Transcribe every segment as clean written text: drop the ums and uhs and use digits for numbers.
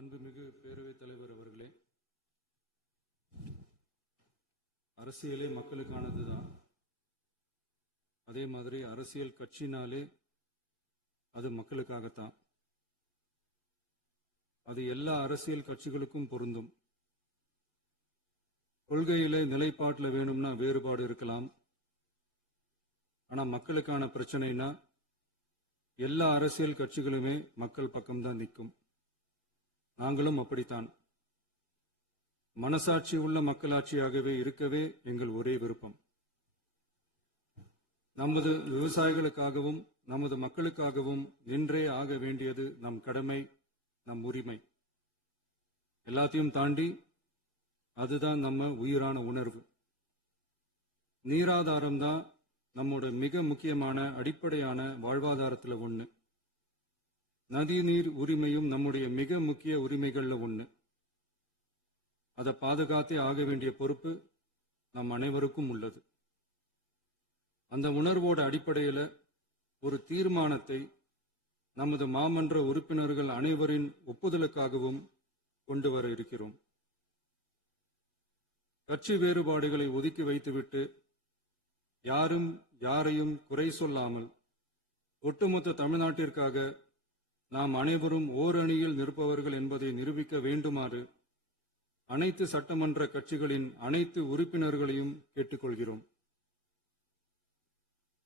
மாண்புமிகு பேரவைத் தலைவர் அவர்களே, அரசியலே மக்களுக்கானதுதான். அதே மாதிரி அரசியல் கட்சினாலே அது மக்களுக்காகத்தான். அது எல்லா அரசியல் கட்சிகளுக்கும் பொருந்தும். கொள்கையிலே நிலைப்பாட்டில் வேணும்னா வேறுபாடு இருக்கலாம். ஆனா மக்களுக்கான பிரச்சனைனா எல்லா அரசியல் கட்சிகளுமே மக்கள் பக்கம்தான் நிற்கும். நாங்களும் அப்படித்தான். மனசாட்சி உள்ள மக்களாட்சியாகவே இருக்கவே எங்கள் ஒரே விருப்பம். நமது விவசாயிகளுக்காகவும் நமது மக்களுக்காகவும் நின்றே ஆக வேண்டியது நம் கடமை, நம் உரிமை. எல்லாத்தையும் தாண்டி அதுதான் நம்ம உயிரான உணர்வு. நீராதாரம் தான் நம்மோட மிக முக்கியமான அடிப்படையான வாழ்வாதாரத்துல ஒண்ணு. நதிநீர் உரிமையும் நம்முடைய மிக முக்கிய உரிமைகள்ல ஒண்ணு. அதை பாதுகாத்தே ஆக வேண்டிய பொறுப்பு நம் அனைவருக்கும் உள்ளது. அந்த உணர்வோட அடிப்படையில் ஒரு தீர்மானத்தை நமது மாமன்ற உறுப்பினர்கள் அனைவரின் ஒப்புதலுக்காகவும் கொண்டு வர இருக்கிறோம். கட்சி வேறுபாடுகளை ஒதுக்கி வைத்துவிட்டு யாரும் யாரையும் குறை சொல்லாமல் ஒட்டுமொத்த தமிழ்நாட்டிற்காக நாம் அனைவரும் ஓரணியில் நிற்பவர்கள் என்பதை நிரூபிக்க வேண்டுமாறு அனைத்து சட்டமன்ற கட்சிகளின் அனைத்து உறுப்பினர்களையும் கேட்டுக்கொள்கிறோம்.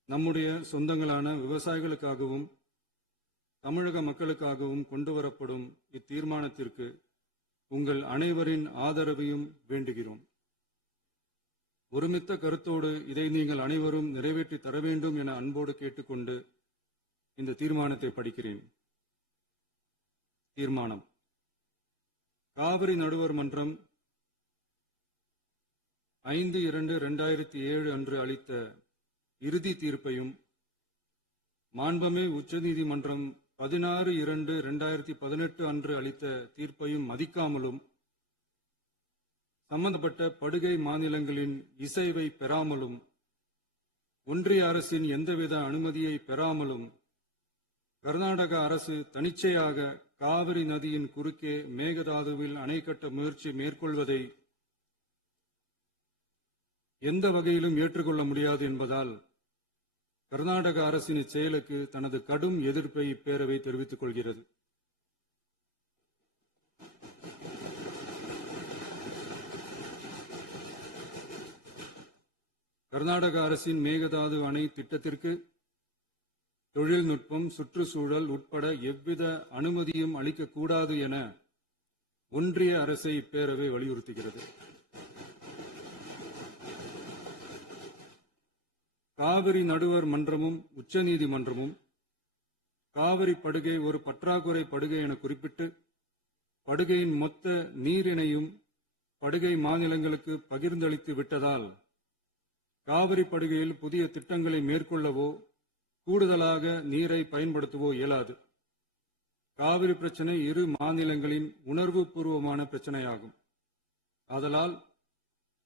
நம்முடைய சொந்தங்களான விவசாயிகளுக்காகவும் தமிழக மக்களுக்காகவும் கொண்டுவரப்படும் இத்தீர்மானத்திற்கு உங்கள் அனைவரின் ஆதரவையும் வேண்டுகிறோம். ஒருமித்த கருத்தோடு இதை நீங்கள் அனைவரும் நிறைவேற்றி தர வேண்டும் என அன்போடு கேட்டுக்கொண்டு இந்த தீர்மானத்தை படிக்கிறேன். தீர்மானம்: காவிரி நடுவர் மன்றம் 5/2/2007 அன்று அளித்த இறுதி தீர்ப்பையும் மாண்புமிகு உச்சநீதிமன்றம் 16/2/2018 அன்று அளித்த தீர்ப்பையும் மதிக்காமலும் சம்பந்தப்பட்ட படுகை மாநிலங்களின் இசைவை பெறாமலும் ஒன்றிய அரசின் எந்தவித அனுமதியை பெறாமலும் கர்நாடக அரசு தனிச்சையாக காவிரி நதியின் குறுக்கே மேகதாதுவில் அணை கட்ட முயற்சி மேற்கொள்வதை எந்த வகையிலும் ஏற்றுக்கொள்ள முடியாது என்பதால் கர்நாடக அரசின் இச்செயலுக்கு தனது கடும் எதிர்ப்பை இப்பேரவை தெரிவித்துக் கொள்கிறது. கர்நாடக அரசின் மேகதாது அணை திட்டத்திற்கு தொழில்நுட்பம், சுற்றுச்சூழல் உட்பட எவ்வித அனுமதியும் அளிக்கக்கூடாது என ஒன்றிய அரசை இப்பேரவை வலியுறுத்துகிறது. காவிரி நடுவர் மன்றமும் உச்சநீதிமன்றமும் காவிரி படுகை ஒரு பற்றாக்குறை படுகை என குறிப்பிட்டு படுகையின் மொத்த நீரினையும் படுகை மாநிலங்களுக்கு பகிர்ந்தளித்து விட்டதால் காவிரி படுகையில் புதிய திட்டங்களை மேற்கொள்ளவோ கூடுதலாக நீரை பயன்படுத்தவோ இயலாது. காவிரி பிரச்சனை இரு மாநிலங்களின் உணர்வு பூர்வமான பிரச்சனையாகும். ஆதலால்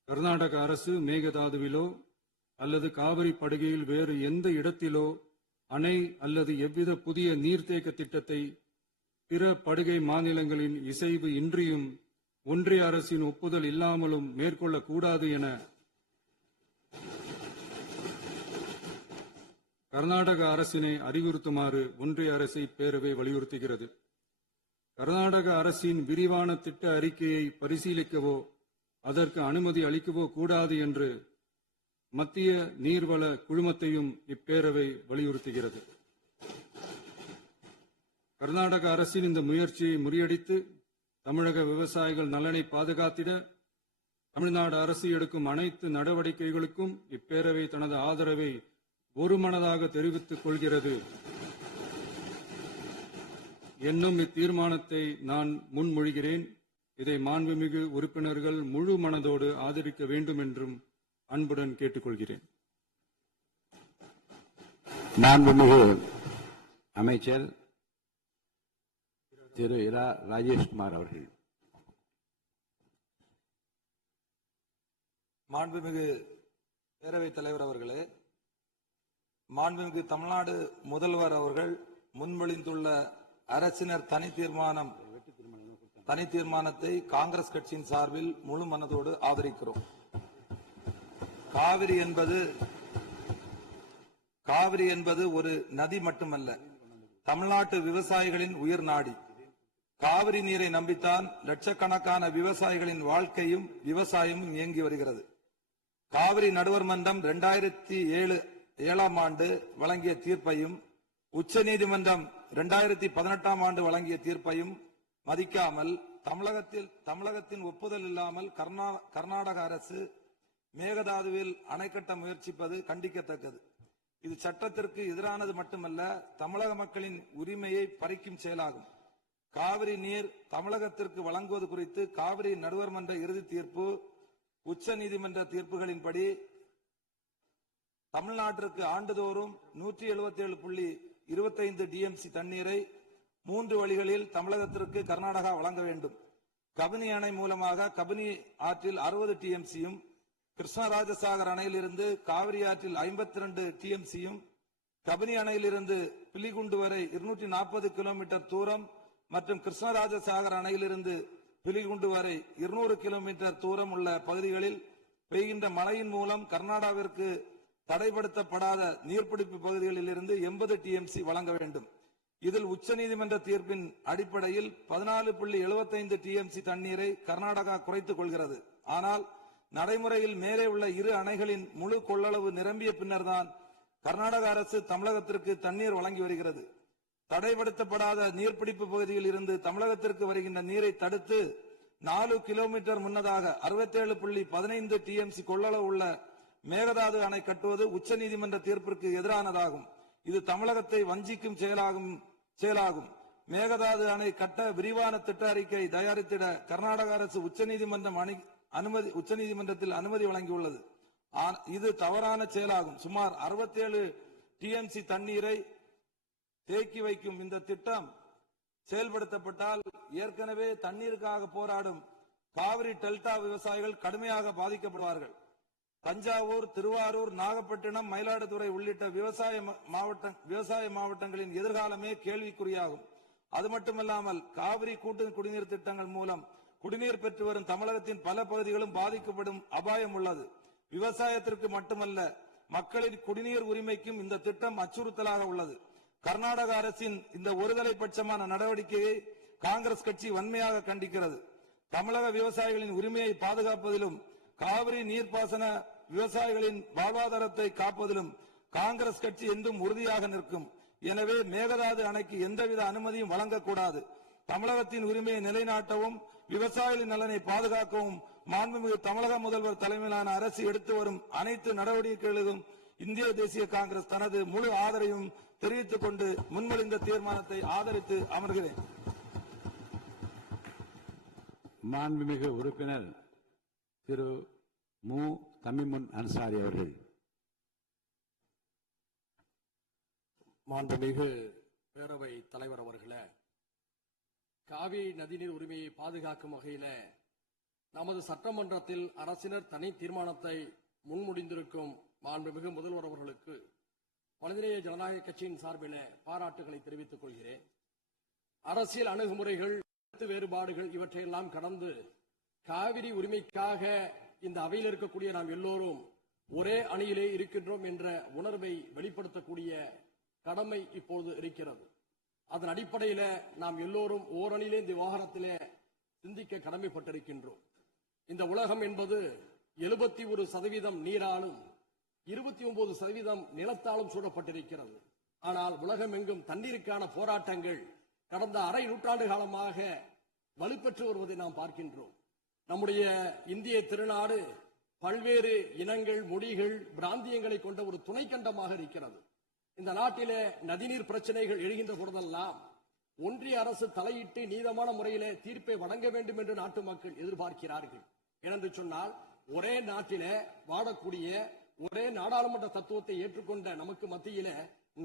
கர்நாடக அரசு மேகதாதுவிலோ அல்லது காவிரி படுகையில் வேறு எந்த இடத்திலோ அணை அல்லது எவ்வித புதிய நீர்த்தேக்க திட்டத்தை பிற படுகை மாநிலங்களின் இசைவு இன்றியும் ஒன்றிய அரசின் ஒப்புதல் இல்லாமலும் மேற்கொள்ளக்கூடாது என கர்நாடக அரசினை அறிவுறுத்துமாறு ஒன்றிய அரசை பேரவை வலியுறுத்துகிறது. கர்நாடக அரசின் விரிவான திட்ட அறிக்கையை பரிசீலிக்கவோ அதற்கு அனுமதி அளிக்கவோ கூடாது என்று மத்திய நீர்வள குழுமத்தையும் இப்பேரவை வலியுறுத்துகிறது. கர்நாடக அரசின் இந்த முயற்சியை முறியடித்து தமிழக விவசாயிகள் நலனை பாதுகாத்திட தமிழ்நாடு அரசு எடுக்கும் அனைத்து நடவடிக்கைகளுக்கும் இப்பேரவை தனது ஆதரவை ஒருமனதாக தெரிவித்துக் கொள்கிறது என்னும் இத்தீர்மானத்தை நான் முன்மொழிகிறேன். இதை மாண்புமிகு உறுப்பினர்கள் முழு மனதோடு ஆதரிக்க வேண்டும் என்றும் அன்புடன் கேட்டுக்கொள்கிறேன். மாண்புமிகு அமைச்சர் திரு இரா ராஜேஷ்குமார் அவர்கள். மாண்புமிகு பேரவைத் தலைவர் அவர்களே, மாண்புமிகு தமிழ்நாடு முதல்வர் அவர்கள் முன்மொழிந்துள்ள அரசினர் தனி தீர்மானம் தனி தீர்மானத்தை காங்கிரஸ் கட்சியின் சார்பில் முழு மனதோடு ஆதரிக்கிறோம். காவிரி என்பது ஒரு நதி மட்டுமல்ல, தமிழ்நாட்டு விவசாயிகளின் உயிர் நாடி. காவிரி நீரை நம்பித்தான் லட்சக்கணக்கான விவசாயிகளின் வாழ்க்கையும் விவசாயமும் இயங்கி வருகிறது. காவிரி நடுவர் மன்றம் 2007 ஆண்டு வழங்கிய தீர்ப்பையும் உச்சநீதிமன்றம் 2018 ஆண்டு வழங்கிய தீர்ப்பையும் மதிக்காமல் தமிழகத்தின் ஒப்புதல் இல்லாமல் கர்நாடக அரசு மேகதாதுவில் அணை கட்ட முயற்சிப்பது கண்டிக்கத்தக்கது. இது சட்டத்திற்கு எதிரானது மட்டுமல்ல, தமிழக மக்களின் உரிமையை பறிக்கும் செயலாகும். காவிரி நீர் தமிழகத்திற்கு வழங்குவது குறித்து காவிரி நடுவர் மன்ற இறுதி தீர்ப்பு, உச்ச நீதிமன்ற தீர்ப்புகளின்படி தமிழ்நாட்டிற்கு ஆண்டுதோறும் 177.25 டிஎம்சி தண்ணீரை 3 வழிகளில் தமிழகத்திற்கு கர்நாடகா வழங்க வேண்டும். கபினி அணை மூலமாக கபினி ஆற்றில் 60 டிஎம்சியும், கிருஷ்ணராஜசாகர் அணையிலிருந்து காவிரி ஆற்றில் 52 டிஎம்சியும், கபினி அணையிலிருந்து பிலிகுண்டு வரை 240 கிலோமீட்டர் தூரம் மற்றும் கிருஷ்ணராஜசாகர் அணையிலிருந்து பிலிகுண்டு வரை 200 கிலோமீட்டர் தூரம் உள்ள பகுதிகளில் பெய்கின்ற மழையின் மூலம் கர்நாடகாவிற்கு தடைப்படுத்தப்படாத நீர்பிடிப்பு பகுதிகளில் இருந்து 80 டிஎம்சி வழங்க வேண்டும். இதில் உச்சநீதிமன்ற தீர்ப்பின் அடிப்படையில் 14.75 டிஎம்சி தண்ணீரை கர்நாடகா குறைத்துக் கொள்கிறது. ஆனால் நடைமுறையில் மேலே உள்ள இரு அணைகளின் முழு கொள்ளளவு நிரம்பிய பின்னர்தான் கர்நாடக அரசு தமிழகத்திற்கு தண்ணீர் வழங்கி வருகிறது. தடைப்படுத்தப்படாத நீர்பிடிப்பு பகுதியில் இருந்து தமிழகத்திற்கு வருகின்ற நீரை தடுத்து 4 கிலோமீட்டர் முன்னதாக 67.15 டிஎம்சி கொள்ளளவு உள்ள மேகதாது அணை கட்டுவது உச்சநீதிமன்ற தீர்ப்பிற்கு எதிரானதாகும். இது தமிழகத்தை வஞ்சிக்கும் செயலாகும். மேகதாது அணை கட்ட விரிவான திட்ட அறிக்கை தயாரித்திட கர்நாடக அரசு உச்சநீதிமன்றத்தில் அனுமதி வழங்கியுள்ளது. இது தவறான செயலாகும். சுமார் 67 டிஎம்சி தண்ணீரை தேக்கி வைக்கும் இந்த திட்டம் செயல்படுத்தப்பட்டால் ஏற்கனவே தண்ணீருக்காக போராடும் காவிரி டெல்டா விவசாயிகள் கடுமையாக பாதிக்கப்படுவார்கள். தஞ்சாவூர், திருவாரூர், நாகப்பட்டினம், மயிலாடுதுறை உள்ளிட்ட விவசாய மாவட்டங்களின் எதிர்காலமே கேள்விக்குறியாகும். அது மட்டுமல்லாமல் காவிரி கூட்டு குடிநீர் திட்டங்கள் மூலம் குடிநீர் பெற்று வரும் தமிழகத்தின் பல பகுதிகளும் பாதிக்கப்படும் அபாயம் உள்ளது. விவசாயத்திற்கு மட்டுமல்ல, மக்களின் குடிநீர் உரிமைக்கும் இந்த திட்டம் அச்சுறுத்தலாக உள்ளது. கர்நாடக அரசின் இந்த ஒருதலைபட்சமான நடவடிக்கையை காங்கிரஸ் கட்சி வன்மையாக கண்டிக்கிறது. தமிழக விவசாயிகளின் உரிமையை பாதுகாப்பதிலும் காவிரி நீர்ப்பாசன விவசாயிகளின் வாழ்வாதாரத்தை காப்பதிலும் காங்கிரஸ் கட்சி என்றும் உறுதியாக நிற்கும். எனவே மேகதாது அணைக்கு எந்தவித அனுமதியும் வழங்கக்கூடாது. தமிழகத்தின் உரிமையை நிலைநாட்டவும் விவசாயிகளின் நலனை பாதுகாக்கவும் மாண்புமிகு தமிழக முதல்வர் தலைமையிலான அரசு எடுத்து வரும் அனைத்து நடவடிக்கைகளுக்கும் இந்திய தேசிய காங்கிரஸ் தனது முழு ஆதரவையும் தெரிவித்துக் கொண்டு முன்மொழிந்த தீர்மானத்தை ஆதரித்து அமர்கிறேன். மாண்புமிகு உறுப்பினர் திரு மு. தமிமுன் அன்சாரி அவர்கள். மாண்புமிகு பேரவை தலைவர் அவர்களே, காவிரி நதிநீர் உரிமையை பாதுகாக்கும் வகையில நமது சட்டமன்றத்தில் அரசினர் தனி தீர்மானத்தை முன்மொழிந்திருக்கும் மாண்புமிகு முதல்வர் அவர்களுக்கு மனிதநேய ஜனநாயக கட்சியின் சார்பில் பாராட்டுகளை தெரிவித்துக் கொள்கிறேன். அரசியல் அணுகுமுறைகள், கருத்து வேறுபாடுகள் இவற்றையெல்லாம் கடந்து காவிரி உரிமைக்காக இந்த அவையில் இருக்கக்கூடிய நாம் எல்லோரும் ஒரே அணியிலே இருக்கின்றோம் என்ற உணர்வை வெளிப்படுத்தக்கூடிய கடமை இப்போது இருக்கிறது. அதன் அடிப்படையில நாம் எல்லோரும் ஓரணியிலே இந்த விவகாரத்திலே சிந்திக்க கடமைப்பட்டிருக்கின்றோம். இந்த உலகம் என்பது 71% நீராலும் 29% நிலத்தாலும் சூழப்பட்டிருக்கிறது. ஆனால் உலகம் எங்கும் தண்ணீருக்கான போராட்டங்கள் கடந்த அரை நூற்றாண்டு காலமாக வலுப்பெற்று வருவதை நாம் பார்க்கின்றோம். நம்முடைய இந்திய திருநாடு பல்வேறு இனங்கள், மொழிகள், பிராந்தியங்களை கொண்ட ஒரு துணைக்கண்டமாக இருக்கிறது. இந்த நாட்டிலே நதிநீர் பிரச்சனைகள் எழுகின்ற பொழுதெல்லாம் ஒன்றிய அரசு தலையிட்டு நீதமான முறையிலே தீர்ப்பை வழங்க வேண்டும் என்று நாட்டு மக்கள் எதிர்பார்க்கிறார்கள். ஏனென்று சொன்னால், ஒரே நாட்டிலே வாழக்கூடிய ஒரே நாடாளுமன்ற தத்துவத்தை ஏற்றுக்கொண்ட நமக்கு மத்தியிலே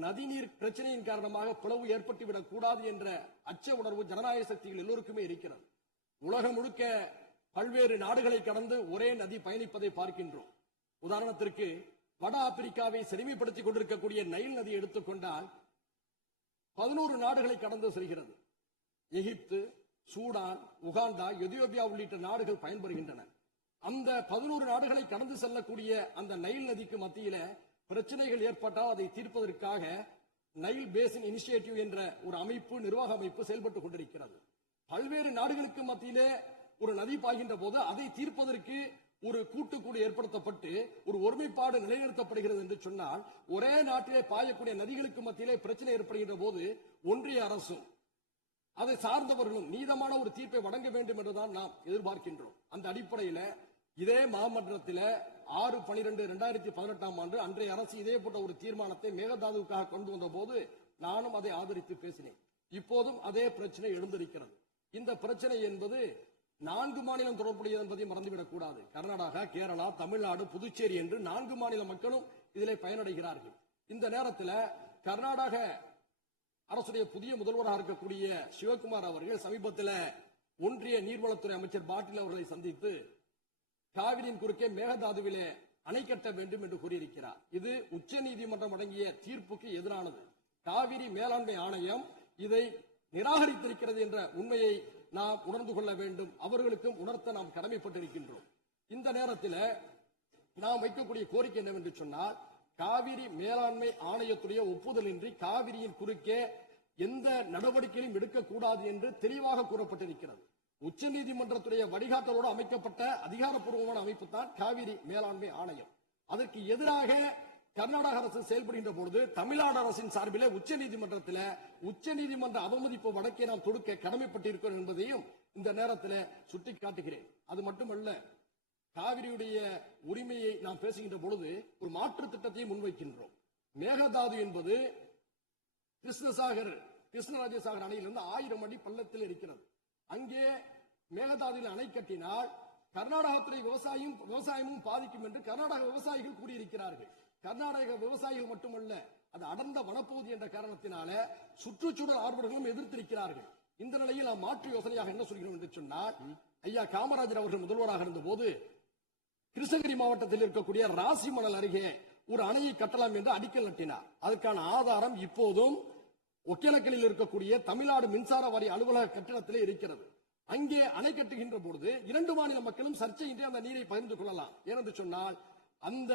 நதிநீர் பிரச்சனையின் காரணமாக பிளவு ஏற்பட்டுவிடக் கூடாது என்ற அச்ச உணர்வு ஜனநாயக சக்திகள் எல்லோருக்குமே இருக்கிறது. உலகம் முழுக்க பல்வேறு நாடுகளை கடந்து ஒரே நதி பயணிப்பதை பார்க்கின்றோம். உதாரணத்திற்கு வட ஆப்பிரிக்காவை செழுமைப்படுத்திக் கொண்டிருக்கக்கூடிய நைல் நதி எடுத்துக்கொண்டால் 11 நாடுகளை கடந்து செல்கிறது. எகிப்து, சூடான், உகாண்டா, எதியோப்பியா உள்ளிட்ட நாடுகள் பயன்பெறுகின்றன. அந்த 11 நாடுகளை கடந்து செல்லக்கூடிய அந்த நைல் நதிக்கு மத்தியில பிரச்சனைகள் ஏற்பட்டால் அதை தீர்ப்பதற்காக நைல் பேசின் இனிஷியேட்டிவ் என்ற ஒரு அமைப்பு, நிர்வாக அமைப்பு செயல்பட்டுக் கொண்டிருக்கிறது. பல்வேறு நாடுகளுக்கு மத்தியிலே ஒரு நதி பாய்கின்ற போது அதை தீர்ப்பதற்கு ஒரு கூட்டுக்குழு ஏற்படுத்தப்பட்டு ஒரு ஒருமைப்பாடு நிலைநிறுத்தப்படுகிறது என்று சொன்னால், ஒரே நாட்டிலே பாயக்கூடிய நதிகளுக்கு மத்தியிலே பிரச்சனை ஏற்படுகின்ற போது ஒன்றிய அரசும் அதை சார்ந்தவர்களும் நீதமான ஒரு தீர்ப்பை வழங்க வேண்டும் என்றுதான் நாம் எதிர்பார்க்கின்றோம். அந்த அடிப்படையில் இதே மாமன்றத்தில் 6/12/2018 ஆண்டு அன்றைய அரசு இதே போன்ற ஒரு தீர்மானத்தை மேகதாதுவுக்காக கொண்டு வந்த போது நானும் அதை ஆதரித்து பேசினேன். இப்போதும் அதே பிரச்சனை எழுந்திருக்கிறது. இந்த பிரச்சனை என்பது 4 மாநிலம் தொடர்புடையது என்பதை மறந்துவிடக் கூடாது. கர்நாடகா, கேரளா, தமிழ்நாடு, புதுச்சேரி என்று 4 மாநில மக்களும் இதிலே பயனடைகிறார்கள். இந்த நேரத்தில் கர்நாடக அரசுடைய புதிய முதல்வராக இருக்கக்கூடிய சிவகுமார் அவர்கள் சமீபத்தில் ஒன்றிய நீர்வளத்துறை அமைச்சர் பாட்டீல் அவர்களை சந்தித்து காவிரியின் குறுக்கே மேகதாதுவிலே அணை கட்ட வேண்டும் என்று கூறியிருக்கிறார். இது உச்சநீதிமன்றம் வழங்கிய தீர்ப்புக்கு எதிரானது. காவிரி மேலாண்மை ஆணையம் இதை நிராகரித்திருக்கிறது என்ற உண்மையை நாம் உணர்ந்து கொள்ள வேண்டும். அவர்களுக்கும் உணர்த்த நாம் கடமைப்பட்டிருக்கின்றோம். இந்த நேரத்தில் நாம் வைக்கக்கூடிய கோரிக்கை என்னவென்று சொன்னால், காவிரி மேலாண்மை ஆணையத்துடைய ஒப்புதலின்றி காவிரியின் குறுக்கே எந்த நடவடிக்கையும் எடுக்கக்கூடாது என்று தெளிவாக கூறப்பட்டிருக்கிறது. உச்சநீதிமன்றத்துடைய வழிகாட்டலோடு அமைக்கப்பட்ட அதிகாரப்பூர்வமான அமைப்பு தான் காவிரி மேலாண்மை ஆணையம். அதற்கு எதிராக கர்நாடக அரசு செயல்படுகின்ற பொழுது தமிழ்நாடு அரசின் சார்பிலே உச்சநீதிமன்ற அவமதிப்பு வழக்கை நாம் தொடுக்க கடமைப்பட்டிருக்கிறோம் என்பதையும் இந்த நேரத்தில் சுட்டிக்காட்டுகிறேன். அது மட்டுமல்ல, காவிரியுடைய உரிமையை நாம் பேசுகின்ற பொழுது ஒரு மாற்று திட்டத்தை முன்வைக்கின்றோம். மேகதாது என்பது கிருஷ்ணராஜசாகர் அணையிலிருந்து 1000 அடி பள்ளத்தில் இருக்கிறது. அங்கே மேகதாதுவில் அணை கட்டினால் கர்நாடகத்துறை விவசாயமும் பாதிக்கும் என்று கர்நாடக விவசாயிகள் கூறியிருக்கிறார்கள். கர்நாடக விவசாயிகள் மட்டுமல்ல, அது அடர்ந்த வனப்பகுதி என்ற காரணத்தினால சுற்றுச்சூழல் ஆர்வலர்களும் எதிர்த்திருக்கிறார்கள். இந்த நிலையில் நாம் மாற்று யோசனையாக என்ன சொல்கிறோம் என்று சொன்னால், ஐயா காமராஜர் அவர்கள் முதல்வராக இருந்த போது கிருஷ்ணகிரி மாவட்டத்தில் இருக்கக்கூடிய ராசிமணல் அருகே ஒரு அணையை கட்டலாம் என்று அடிக்கல் நட்டினார். அதற்கான ஆதாரம் இப்போதும் ஒகேனக்கலில் இருக்கக்கூடிய தமிழ்நாடு மின்சார வாரிய அலுவலக கட்டிடத்திலே இருக்கிறது. அங்கே அணை கட்டுகின்ற பொழுது 2 மாநில மக்களும் சர்ச்சையின்றி அந்த நீரை பகிர்ந்து கொள்ளலாம். ஏனென்று சொன்னால், அந்த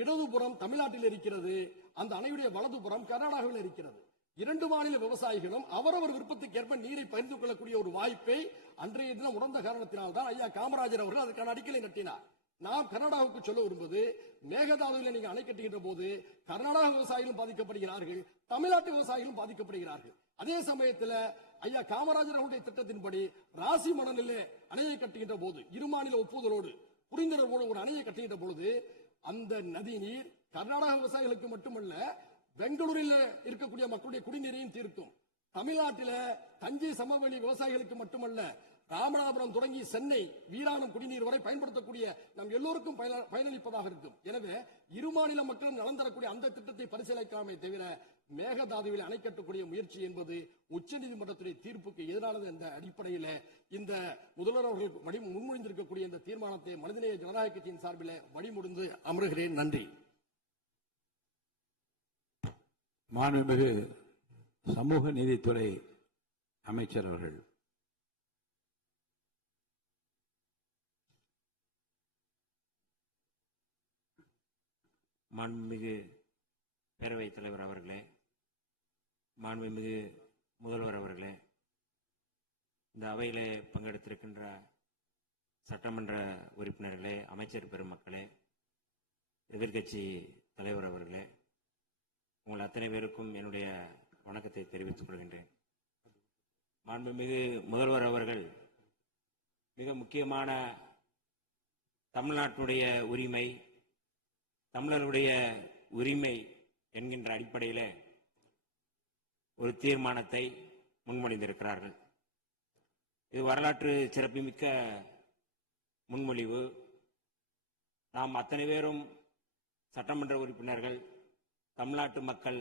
இடதுபுறம் தமிழ்நாட்டில் இருக்கிறது, அந்த அணையுடைய வலதுபுறம் கர்நாடகாவில் இருக்கிறது. 2 மாநில விவசாயிகளும் அவரவர் விருப்பத்துக்கு ஏற்ப நீரை பகிர்ந்து கொள்ளக்கூடிய ஒரு வாய்ப்பை அன்றைய தினம் உணர்ந்த காரணத்தினால்தான் ஐயா காமராஜர் அவர்கள் அதற்கான அடிக்கலை நட்டினார். நாம் கர்நாடகாவுக்கு சொல்ல விரும்புவது, மேகதாதுவில் நீங்க அணை கட்டுகின்ற போது கர்நாடக விவசாயிகளும் பாதிக்கப்படுகிறார்கள், தமிழ்நாட்டு விவசாயிகளும் பாதிக்கப்படுகிறார்கள். அதே சமயத்தில் ஐயா காமராஜர் அவருடைய திட்டத்தின்படி ராசி மணலிலே அணையை கட்டுகின்ற போது 2 மாநில ஒப்புதலோடு புரிந்துணர்வோடு ஒரு அணையை கட்டுகின்ற பொழுது அந்த நதி நீர் கர்நாடக விவசாயிகளுக்கு மட்டுமல்ல, பெங்களூரில் இருக்கக்கூடிய மக்களுடைய குடிநீரையும் தீர்க்கும். தமிழ்நாட்டில தஞ்சை சமவெளி விவசாயிகளுக்கு மட்டுமல்ல, ராமநாதபுரம் தொடங்கி சென்னை வீராணம் குடிநீர் வரை பயன்படுத்தக்கூடிய நம் எல்லோருக்கும் பயனளிப்பதாக இருக்கும். எனவே 2 மாநில மக்களும் நலன் தரக்கூடிய அந்த திட்டத்தை பரிசீலிக்காமே தவிர மேகதாதுவில் அணை கட்டக்கூடிய முயற்சி என்பது உச்சநீதிமன்றத்துடைய தீர்ப்புக்கு எதிரானது என்ற அடிப்படையில் இந்த முதல்வர் அவர்கள் முன்மொழிந்திருக்கக்கூடிய இந்த தீர்மானத்தை மனிதநேய ஜனநாயக கட்சியின் சார்பில் வழிமுடிந்து அமர்கிறேன். நன்றி. மாண்புமிகு சமூக நீதித்துறை அமைச்சர் அவர்கள். மாண்புமிகு பேரவைத் தலைவர் அவர்களே, மாண்புமிகு முதல்வர் அவர்களே, இந்த அவையிலே பங்கெடுத்திருக்கின்ற சட்டமன்ற உறுப்பினர்களே, அமைச்சர் பெருமக்களே, எதிர்க்கட்சி தலைவர் அவர்களே, உங்கள் அத்தனை பேருக்கும் என்னுடைய வணக்கத்தை தெரிவித்துக் கொள்கின்றேன். மாண்புமிகு முதல்வர் அவர்கள் மிக முக்கியமான தமிழ்நாட்டுடைய உரிமை, தமிழருடைய உரிமை என்கின்ற அடிப்படையில் ஒரு தீர்மானத்தை முன்மொழிந்திருக்கிறார்கள். இது வரலாற்று சிறப்புமிக்க முன்மொழிவு. நாம் அத்தனை பேரும் சட்டமன்ற உறுப்பினர்கள், தமிழ்நாட்டு மக்கள்,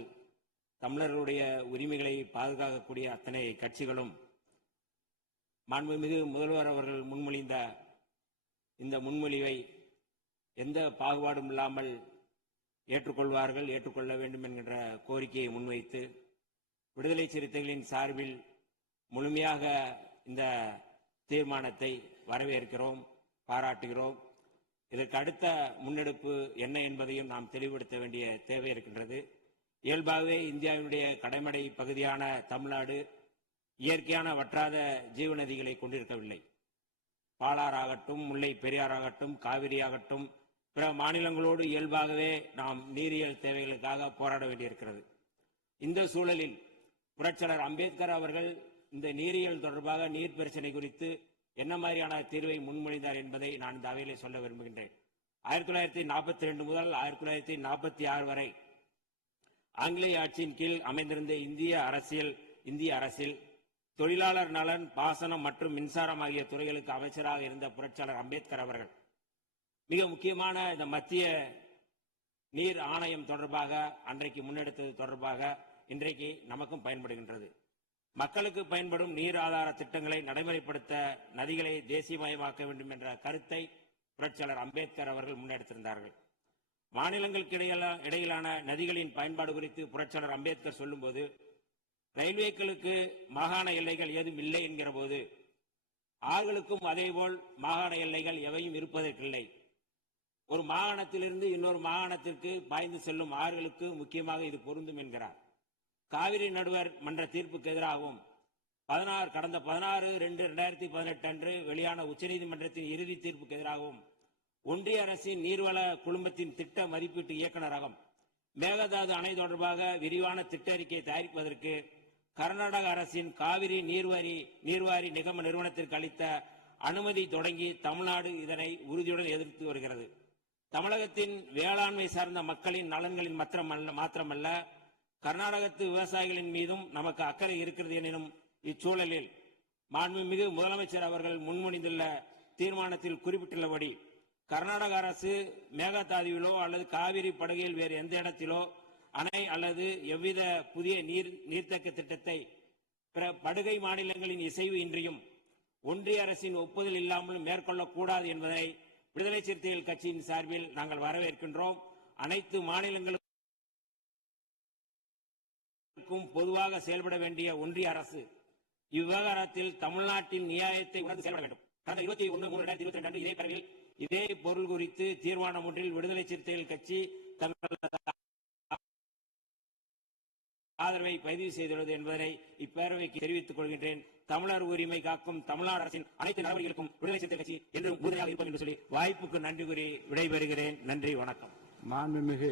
தமிழர்களுடைய உரிமைகளை பாதுகாக்கக்கூடிய அத்தனை கட்சிகளும் மாண்புமிகு முதல்வர் அவர்கள் முன்மொழிந்த இந்த முன்மொழிவை எந்த பாகுபாடும் இல்லாமல் ஏற்றுக்கொள்வார்கள், ஏற்றுக்கொள்ள வேண்டும் என்கின்ற கோரிக்கையை முன்வைத்து விடுதலை சிறுத்தைகளின் சார்பில் முழுமையாக இந்த தீர்மானத்தை வரவேற்கிறோம், பாராட்டுகிறோம். இதற்கு அடுத்த முன்னெடுப்பு என்ன என்பதையும் நாம் தெளிவுபடுத்த வேண்டிய தேவை இருக்கின்றது. இயல்பாகவே இந்தியாவினுடைய கடைமடை பகுதியான தமிழ்நாடு இயற்கையான வற்றாத ஜீவநதிகளை கொண்டிருக்கவில்லை. பாலாறாகட்டும், முல்லை பெரியாறாகட்டும், காவிரி ஆகட்டும், பிற மாநிலங்களோடு இயல்பாகவே நாம் நீரியல் தேவைகளுக்காக போராட வேண்டியிருக்கிறது. இந்த சூழலில் புரட்சியாளர் அம்பேத்கர் அவர்கள் இந்த நீரியல் தொடர்பாக நீர் பிரச்சனை குறித்து என்ன மாதிரியான தீர்வை முன்மொழிந்தார் என்பதை நான் இந்த அவையிலே சொல்ல விரும்புகின்றேன். 1942 முதல் 1946 வரை ஆங்கிலேய ஆட்சியின் கீழ் அமைந்திருந்த இந்திய அரசில் தொழிலாளர் நலன், பாசனம் மற்றும் மின்சாரம் ஆகிய துறைகளுக்கு அமைச்சராக இருந்த புரட்சியாளர் அம்பேத்கர் அவர்கள் மிக முக்கியமான இந்த மத்திய நீர் ஆணையம் தொடர்பாக அன்றைக்கு முன்னெடுத்தது தொடர்பாக இன்றைக்கு நமக்கும் பயன்படுகின்றது. மக்களுக்கு பயன்படும் நீர் ஆதார திட்டங்களை நடைமுறைப்படுத்த நதிகளை தேசியமயமாக்க வேண்டும் என்ற கருத்தை புரட்சியாளர் அம்பேத்கர் அவர்கள் முன்னெடுத்திருந்தார்கள். மாநிலங்களுக்கு இடையிலான நதிகளின் பயன்பாடு குறித்து புரட்சியாளர் அம்பேத்கர் சொல்லும்போது, ரயில்வேக்களுக்கு மாகாண எல்லைகள் ஏதும் இல்லை என்கிற போது, ஆறுகளுக்கும் அதேபோல் மாகாண எல்லைகள் எவையும் இருப்பதற்கில்லை. ஒரு மாகாணத்திலிருந்து இன்னொரு மாகாணத்திற்கு பாய்ந்து செல்லும் ஆறுகளுக்கு முக்கியமாக இது பொருந்தும் என்கிறார். காவிரி நடுவர் மன்ற தீர்ப்புக்கு எதிராகவும் கடந்த 16/2/2018 அன்று வெளியான உச்சநீதிமன்றத்தின் இறுதி தீர்ப்புக்கு எதிராகவும் ஒன்றிய அரசின் நீர்வள குழுமத்தின் திட்ட மதிப்பீட்டு இயக்குநரகம் மேகதாது அணை தொடர்பாக விரிவான திட்ட அறிக்கையை தயாரிப்பதற்கு கர்நாடக அரசின் காவிரி நீர்வாரி நிகம நிறுவனத்திற்கு அளித்த அனுமதி தொடங்கி தமிழ்நாடு இதனை உறுதியுடன் எதிர்த்து வருகிறது. தமிழகத்தின் வேளாண்மை சார்ந்த மக்களின் நலன்களின் மாத்திரமல்ல, கர்நாடகத்து விவசாயிகளின் மீதும் நமக்கு அக்கறை இருக்கிறது எனும் இச்சூழலில் மாண்புமிகு முதலமைச்சர் அவர்கள் முன்மொழிந்துள்ள தீர்மானத்தில் குறிப்பிட்டுள்ளபடி கர்நாடக அரசு மேகதாதுவிலோ அல்லது காவிரி படுகையில் வேறு எந்த இடத்திலோ அணை அல்லது எவ்வித புதிய நீர்த்தேக்க திட்டத்தை பிற படுகை மாநிலங்களின் இசைவு இன்றியும் ஒன்றிய அரசின் ஒப்புதல் இல்லாமலும் மேற்கொள்ளக்கூடாது என்பதை விடுதலை சிறுத்தைகள் கட்சியின் சார்பில் நாங்கள் வரவேற்கின்றோம். அனைத்து மாநிலங்களுக்கும் பொதுவாக செயல்பட வேண்டிய ஒன்றிய அரசு இவ்விவகாரத்தில் தமிழ்நாட்டின் நியாயத்தை உணர்ந்து செயல்பட வேண்டும். கடந்த 21/3/2022 அன்று இதே பரவில் இதே பொருள் குறித்து தீர்மானம் ஒன்றில் விடுதலை சிறுத்தைகள் கட்சி தங்களது ஆதரவை பதிவு செய்துள்ளது என்பதை இப்பேரவைக்கு தெரிவித்துக் கொள்கின்றேன். தமிழர் உரிமை காக்கும் தமிழ்நாடு அரசின் அனைத்து நடவடிக்கைகளுக்கும் விடுதலை சிறுத்தை கட்சி என்றும் உறுதியாக இருப்போம் என்று சொல்லி வாய்ப்புக்கு நன்றி கூறி விடைபெறுகிறேன். நன்றி, வணக்கம். மாண்புமிகு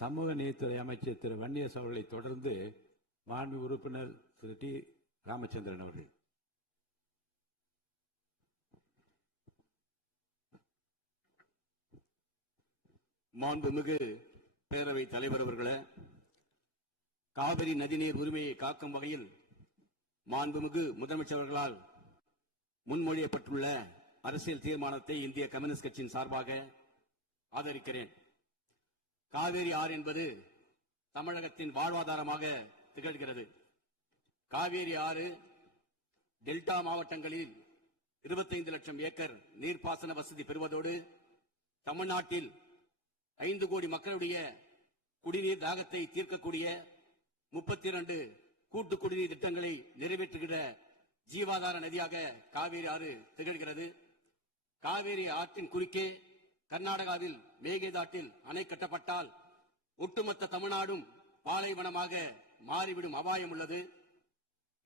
சமூக நீதித்துறை அமைச்சர் திரு வன்னியரசு அவர்களை தொடர்ந்து மாண்பு உறுப்பினர் திரு டி ராமச்சந்திரன் அவர்கள். மாண்புமிகு பேரவை தலைவர் அவர்களே, காவிரி நதிநீர் உரிமையை காக்கும் வகையில் மாண்புமிகு முதலமைச்சர் அவர்களால் முன்மொழியப்பட்டுள்ள அரசியல் தீர்மானத்தை இந்திய கம்யூனிஸ்ட் கட்சியின் சார்பாக ஆதரிக்கிறேன். காவிரி ஆறு என்பது தமிழகத்தின் வாழ்வாதாரமாக திகழ்கிறது. காவிரி ஆறு டெல்டா மாவட்டங்களில் 25 லட்சம் ஏக்கர் நீர்ப்பாசன வசதி பெறுவதோடு தமிழ்நாட்டில் 5 கோடி மக்களுடைய குடிநீர் தாகத்தை தீர்க்கக்கூடிய 32 கூட்டு குடிநீர் திட்டங்களை நிறைவேற்றுகிற ஜீவாதார நதியாக காவிரி ஆறு திகழ்கிறது. காவிரி ஆற்றின் குறுக்கே கர்நாடகாவில் மேகதாட்டில் அணை கட்டப்பட்டால் ஒட்டுமொத்த தமிழ்நாடும் பாலைவனமாக மாறிவிடும் அபாயம் உள்ளது.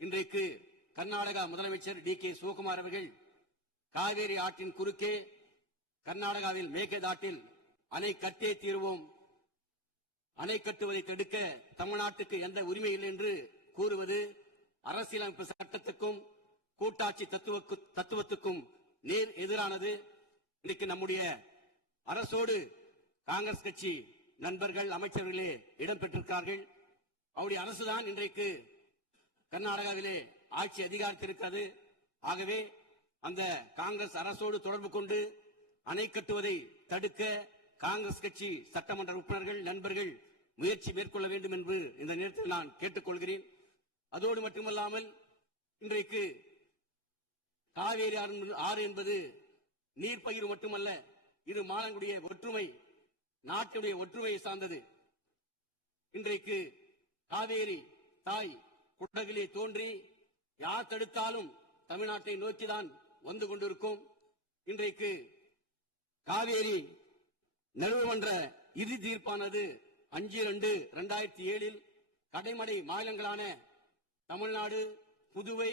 இன்றைக்கு கர்நாடகா முதலமைச்சர் டி.கே. சிவகுமார் அவர்கள் காவேரி ஆற்றின் குறுக்கே கர்நாடகாவில் மேகதாட்டில் அணை கட்டே தீர்வோம், அணை கட்டுவதை தடுக்க தமிழ்நாட்டுக்கு எந்த உரிமை இல்லை என்று கூறுவது அரசியலமைப்பு சட்டத்துக்கும் கூட்டாட்சி தத்துவத்துக்கும் நேர் எதிரானது. இன்றைக்கு நம்முடைய அரசோடு காங்கிரஸ் கட்சி நண்பர்கள் அமைச்சர்களே இடம்பெற்றிருக்கிறார்கள். அவருடைய அரசுதான் இன்றைக்கு கர்நாடகாவிலே ஆட்சி அதிகாரத்திருக்கிறது. ஆகவே அந்த காங்கிரஸ் அரசோடு தொடர்பு கொண்டு அணை கட்டுவதை தடுக்க காங்கிரஸ் கட்சி சட்டமன்ற உறுப்பினர்கள் நண்பர்கள் முயற்சி மேற்கொள்ள வேண்டும் என்று இந்த நேரத்தில் நான் கேட்டுக்கொள்கிறேன். அதோடு மட்டுமல்லாமல் இன்றைக்கு காவேரி ஆறு என்பது நீர் பகிர்வு மட்டுமல்ல, இது மாநிலங்களுடைய ஒற்றுமை, நாட்டுடைய ஒற்றுமையை சார்ந்தது. இன்றைக்கு காவேரி தாய் குடகிலே தோன்றி யார் தடுத்தாலும் தமிழ்நாட்டை நோக்கிதான் வந்து கொண்டிருக்கும். இன்றைக்கு காவேரி நடுவர்மன்ற இறுதி தீர்ப்பானது 5/2/2007 கடைமடை மாநிலங்களான தமிழ்நாடு, புதுவை,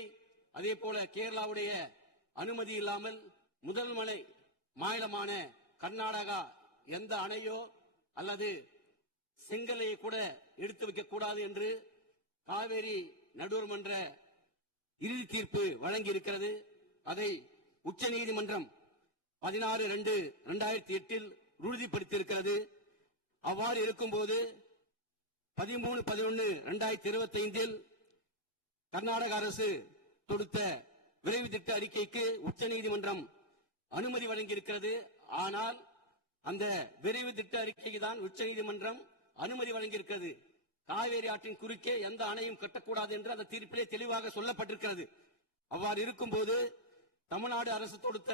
அதே போல கேரளாவுடைய அனுமதி இல்லாமல் முதல் மாநிலமான கர்நாடகா எந்த அணையோ அல்லது செங்கலையை கூட எடுத்து வைக்க கூடாது என்று காவேரி நடுவர்மன்ற இறுதி தீர்ப்பு வழங்கி இருக்கிறது. அதை உச்சநீதிமன்றம் 16/2/2008 உறுதிப்படுத்தியிருக்கிறது. அவ்வாறு இருக்கும்போது 13/11/2025 கர்நாடக அரசு தொடுத்த விரைவு திட்ட அறிக்கைக்கு உச்சநீதிமன்றம் அனுமதி வழங்கியிருக்கிறது. ஆனால் அந்த விரைவு திட்ட அறிக்கைக்கு தான் உச்சநீதிமன்றம் அனுமதி வழங்கியிருக்கிறது. காவேரி ஆற்றின் குறுக்கே எந்த அணையும் கட்டக்கூடாது என்று அந்த தீர்ப்பிலே தெளிவாக சொல்லப்பட்டிருக்கிறது. அவ்வாறு இருக்கும்போது தமிழ்நாடு அரசு தொடுத்த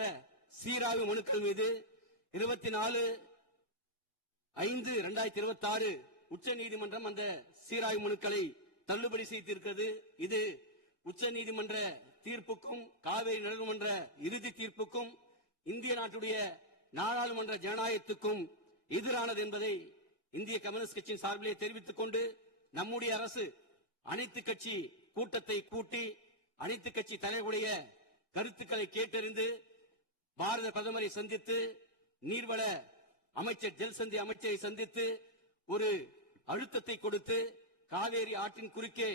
சீராய்வு மனுக்கள் மீது 24/5/2026 உச்சநீதிமன்றம் அந்த சீராய்வு மனுக்களை தள்ளுபடி செய்திருக்கிறது. இது உச்சநீதிமன்ற தீர்ப்புக்கும் காவேரி நடுவர்மன்ற இறுதி தீர்ப்புக்கும் இந்திய நாட்டுடைய நாடாளுமன்ற ஜனநாயகத்துக்கும் எதிரானது என்பதை இந்திய கம்யூனிஸ்ட் கட்சியின் சார்பிலே தெரிவித்துக் கொண்டு நம்முடைய அரசு அனைத்து கட்சி கூட்டத்தை கூட்டி அனைத்து கட்சி தலைவருடைய கருத்துக்களை கேட்டறிந்து பாரத பிரதமரை சந்தித்து நீர்வள அமைச்சர் ஜல்சந்தி அமைச்சரை சந்தித்து ஒரு அழுத்தத்தை கொடுத்து காவேரி ஆற்றின் குறுக்கே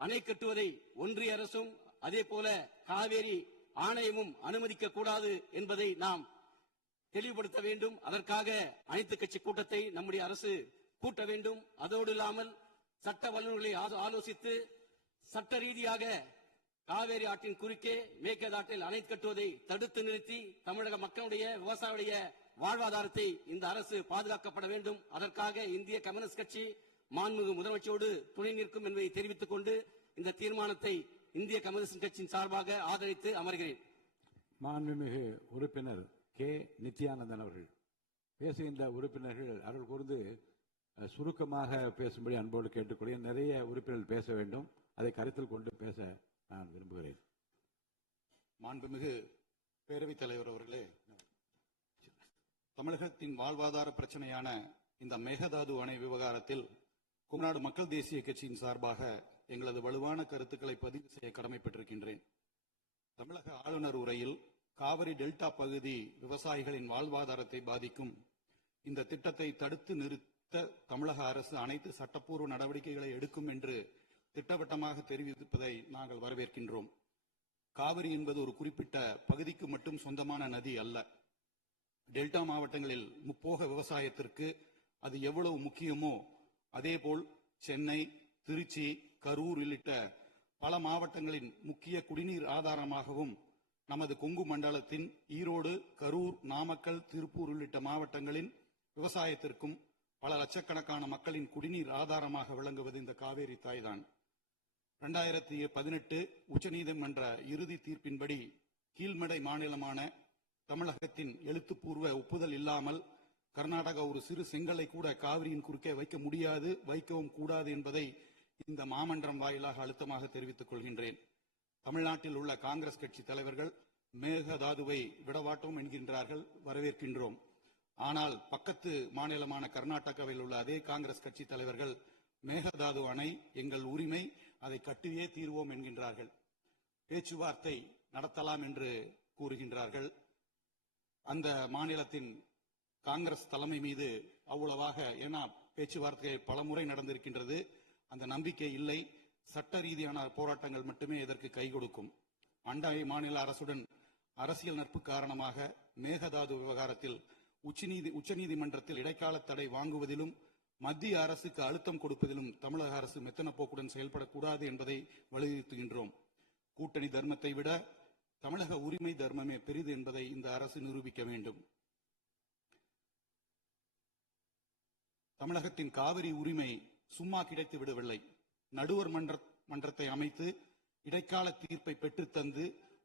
அணை கட்டுவதை ஒன்றிய அரசும் அதே போல காவேரி ஆணையமும் அனுமதிக்க கூடாது என்பதை நாம் தெளிவுபடுத்த வேண்டும். அதற்காக அனைத்து கட்சி கூட்டத்தை நம்முடைய அரசு கூட்ட வேண்டும். அதோடு இல்லாமல் சட்ட வல்லுநர்களை ஆலோசித்து சட்ட ரீதியாக காவேரி ஆற்றின் குறுக்கே மேகதாட்டில் அணை கட்டுவதை தடுத்து நிறுத்தி தமிழக மக்களுடைய விவசாயிகளுடைய வாழ்வாதாரத்தை இந்த அரசு பாதுகாக்கப்பட வேண்டும். அதற்காக இந்திய கம்யூனிஸ்ட் கட்சி மாண்புமிகு முதலமைச்சரோடு துணை நிற்கும் என்பதை தெரிவித்துக் கொண்டு இந்த தீர்மானத்தை இந்திய கம்யூனிஸ்ட் கட்சியின் சார்பாக ஆதரித்து அமர்கிறேன். மாண்புமிகு உறுப்பினர் கே. நித்யானந்தன் அவர்கள் பேசுகின்ற உறுப்பினர்கள் அருள் கூர்ந்து சுருக்கமாக பேசும்படி அன்போடு கேட்டுக்கொள்ள நிறைய உறுப்பினர்கள் பேச வேண்டும். அதை கருத்தில் கொண்டு பேச நான் விரும்புகிறேன். மாண்புமிகு பேரவைத் தலைவர் அவர்களே, தமிழகத்தின் வாழ்வாதார பிரச்சனையான இந்த மேகதாது அணை விவகாரத்தில் தமிழ்நாடு மக்கள் தேசிய கட்சியின் சார்பாக எங்களது வலுவான கருத்துக்களை பதிவு செய்ய கடமைப்பட்டிருக்கின்றேன். தமிழக ஆளுநர் உரையில் காவிரி டெல்டா பகுதி விவசாயிகளின் வாழ்வாதாரத்தை பாதிக்கும் இந்த திட்டத்தை தடுத்து நிறுத்த தமிழக அரசு அனைத்து சட்டப்பூர்வ நடவடிக்கைகளை எடுக்கும் என்று திட்டவட்டமாக தெரிவிப்பதை நாங்கள் வரவேற்கின்றோம். காவிரி என்பது ஒரு குறிப்பிட்ட பகுதிக்கு மட்டும் சொந்தமான நதி அல்ல. டெல்டா மாவட்டங்களில் முப்போக விவசாயத்திற்கு அது எவ்வளவு முக்கியமோ அதேபோல் சென்னை, திருச்சி, கரூர் உள்ளிட்ட பல மாவட்டங்களின் முக்கிய குடிநீர் ஆதாரமாகவும் நமது கொங்கு மண்டலத்தின் ஈரோடு, கரூர், நாமக்கல், திருப்பூர் உள்ளிட்ட மாவட்டங்களின் விவசாயத்திற்கும் பல லட்சக்கணக்கான மக்களின் குடிநீர் ஆதாரமாக விளங்குவது இந்த காவேரி தாய்தான். 2018 உச்சநீதிமன்ற இறுதி தீர்ப்பின்படி கீழ்மடை மாநிலமான தமிழகத்தின் எழுத்துப்பூர்வ ஒப்புதல் இல்லாமல் கர்நாடகா ஒரு சிறு செங்கலை கூட காவிரியின் குறுக்கே வைக்க முடியாது, வைக்கவும் கூடாது என்பதை இந்த மாமன்றம் வாயிலாக அழுத்தமாக தெரிவித்துக் கொள்கின்றேன். தமிழ்நாட்டில் உள்ள காங்கிரஸ் கட்சி தலைவர்கள் மேகதாதுவை விடவாட்டோம் என்கின்றார்கள், வரவேற்கின்றோம். ஆனால் பக்கத்து மாநிலமான கர்நாடகாவில் உள்ள அதே காங்கிரஸ் கட்சி தலைவர்கள் மேகதாது அணை எங்கள் உரிமை, அதை கட்டியே தீர்வோம் என்கின்றார்கள். பேச்சுவார்த்தை நடத்தலாம் என்று கூறுகின்றார்கள். அந்த மாநிலத்தின் காங்கிரஸ் தலைமை மீது அவ்வளவாக, ஏன்னா பேச்சுவார்த்தை பலமுறை நடந்திருக்கின்றது, அந்த நம்பிக்கை இல்லை. சட்ட ரீதியான போராட்டங்கள் மட்டுமே இதற்கு கை கொடுக்கும். அண்டை மாநில அரசுடன் அரசியல் நட்பு காரணமாக மேகதாது விவகாரத்தில் உச்சநீதிமன்றத்தில் இடைக்கால தடை வாங்குவதிலும் மத்திய அரசுக்கு அழுத்தம் கொடுப்பதிலும் தமிழக அரசு மெத்தன போக்குடன் செயல்படக்கூடாது என்பதை வலியுறுத்துகின்றோம். கூட்டணி தர்மத்தை விட தமிழக உரிமை தர்மமே பெரிது என்பதை இந்த அரசு நிரூபிக்க வேண்டும். தமிழகத்தின் காவிரி உரிமை சும்மா கிடைத்து விடவில்லை. நடுவர் மன்றத்தை அமைத்து இடைக்கால தீர்ப்பை பெற்றுத்தந்து